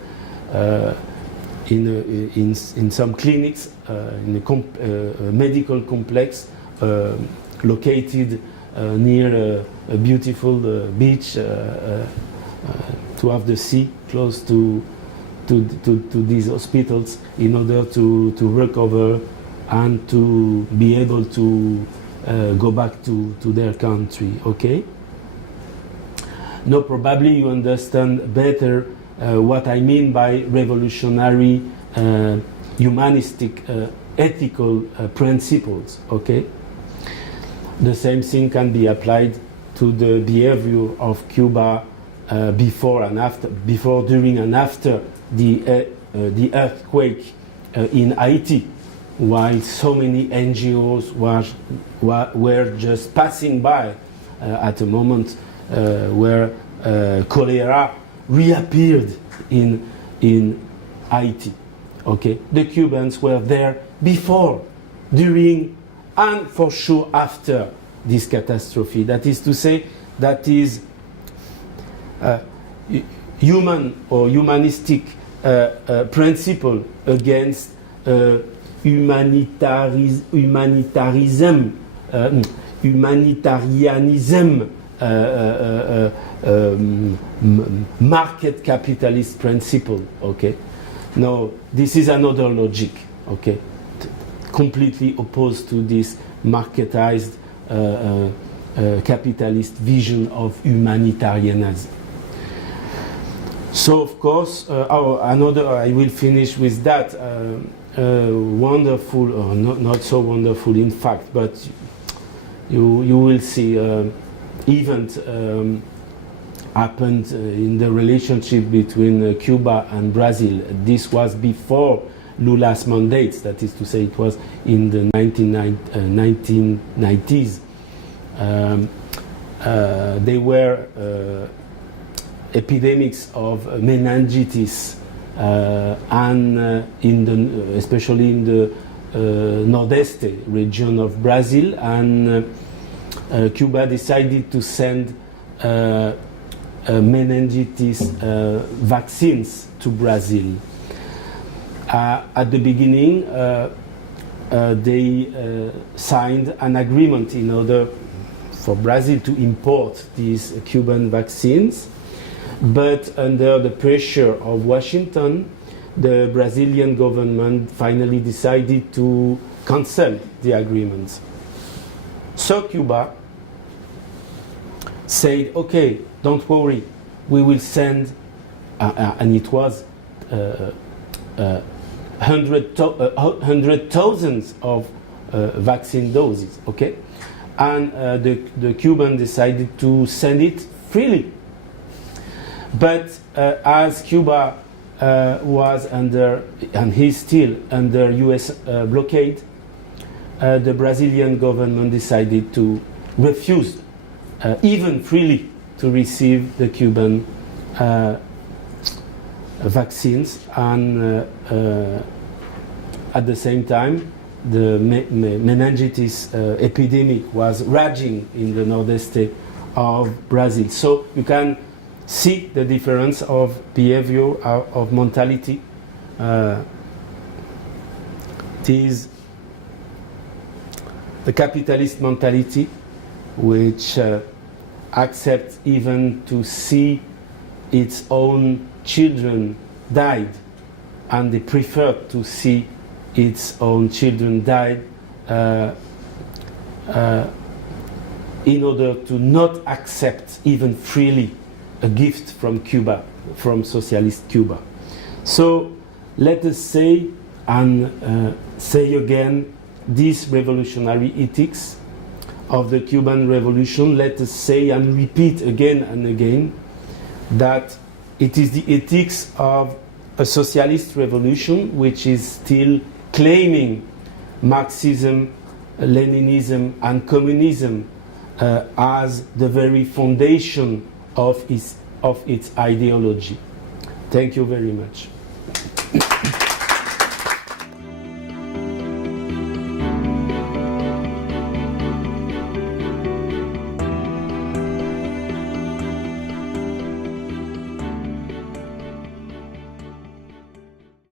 some clinics, in a medical complex located near a beautiful beach, to have the sea close to these hospitals, in order to recover and to be able to go back to their country. Okay. No, probably you understand better what I mean by revolutionary, humanistic, ethical principles. Okay, the same thing can be applied to the behavior of Cuba before, during, and after the earthquake in Haiti, while so many NGOs were just passing by at a moment where cholera reappeared in Haiti. Okay, the Cubans were there before, during, and for sure after this catastrophe. That is to say, that is human or humanistic principle against humanitarianism, market capitalist principle. Okay, no, this is another logic. Okay, completely opposed to this marketized capitalist vision of humanitarianism. So, of course, I will finish with that. Wonderful, or not so wonderful in fact, but you will see event happened in the relationship between Cuba and Brazil. This was before Lula's mandate, that is to say it was in the 1990s. They were epidemics of meningitis, and especially in the Nordeste region of Brazil, and Cuba decided to send meningitis vaccines to Brazil. At the beginning, they signed an agreement in order for Brazil to import these Cuban vaccines. But under the pressure of Washington, the Brazilian government finally decided to cancel the agreement. So Cuba said, okay, don't worry, we will send, and it was 100,000 of vaccine doses, okay? And the Cuban decided to send it freely. But as Cuba was under, and is still under US blockade, the Brazilian government decided to refuse, even freely, to receive the Cuban vaccines. And at the same time, the meningitis epidemic was raging in the Nordeste of Brazil. So you can see the difference of behavior, of mentality. It is the capitalist mentality which accepts even to see its own children died, and they prefer to see its own children died in order to not accept even freely a gift from Cuba, from socialist Cuba. So let us say, and say again, this revolutionary ethics of the Cuban Revolution, let us say and repeat again and again that it is the ethics of a socialist revolution which is still claiming Marxism, Leninism and communism as the very foundation of its ideology. Thank you very much.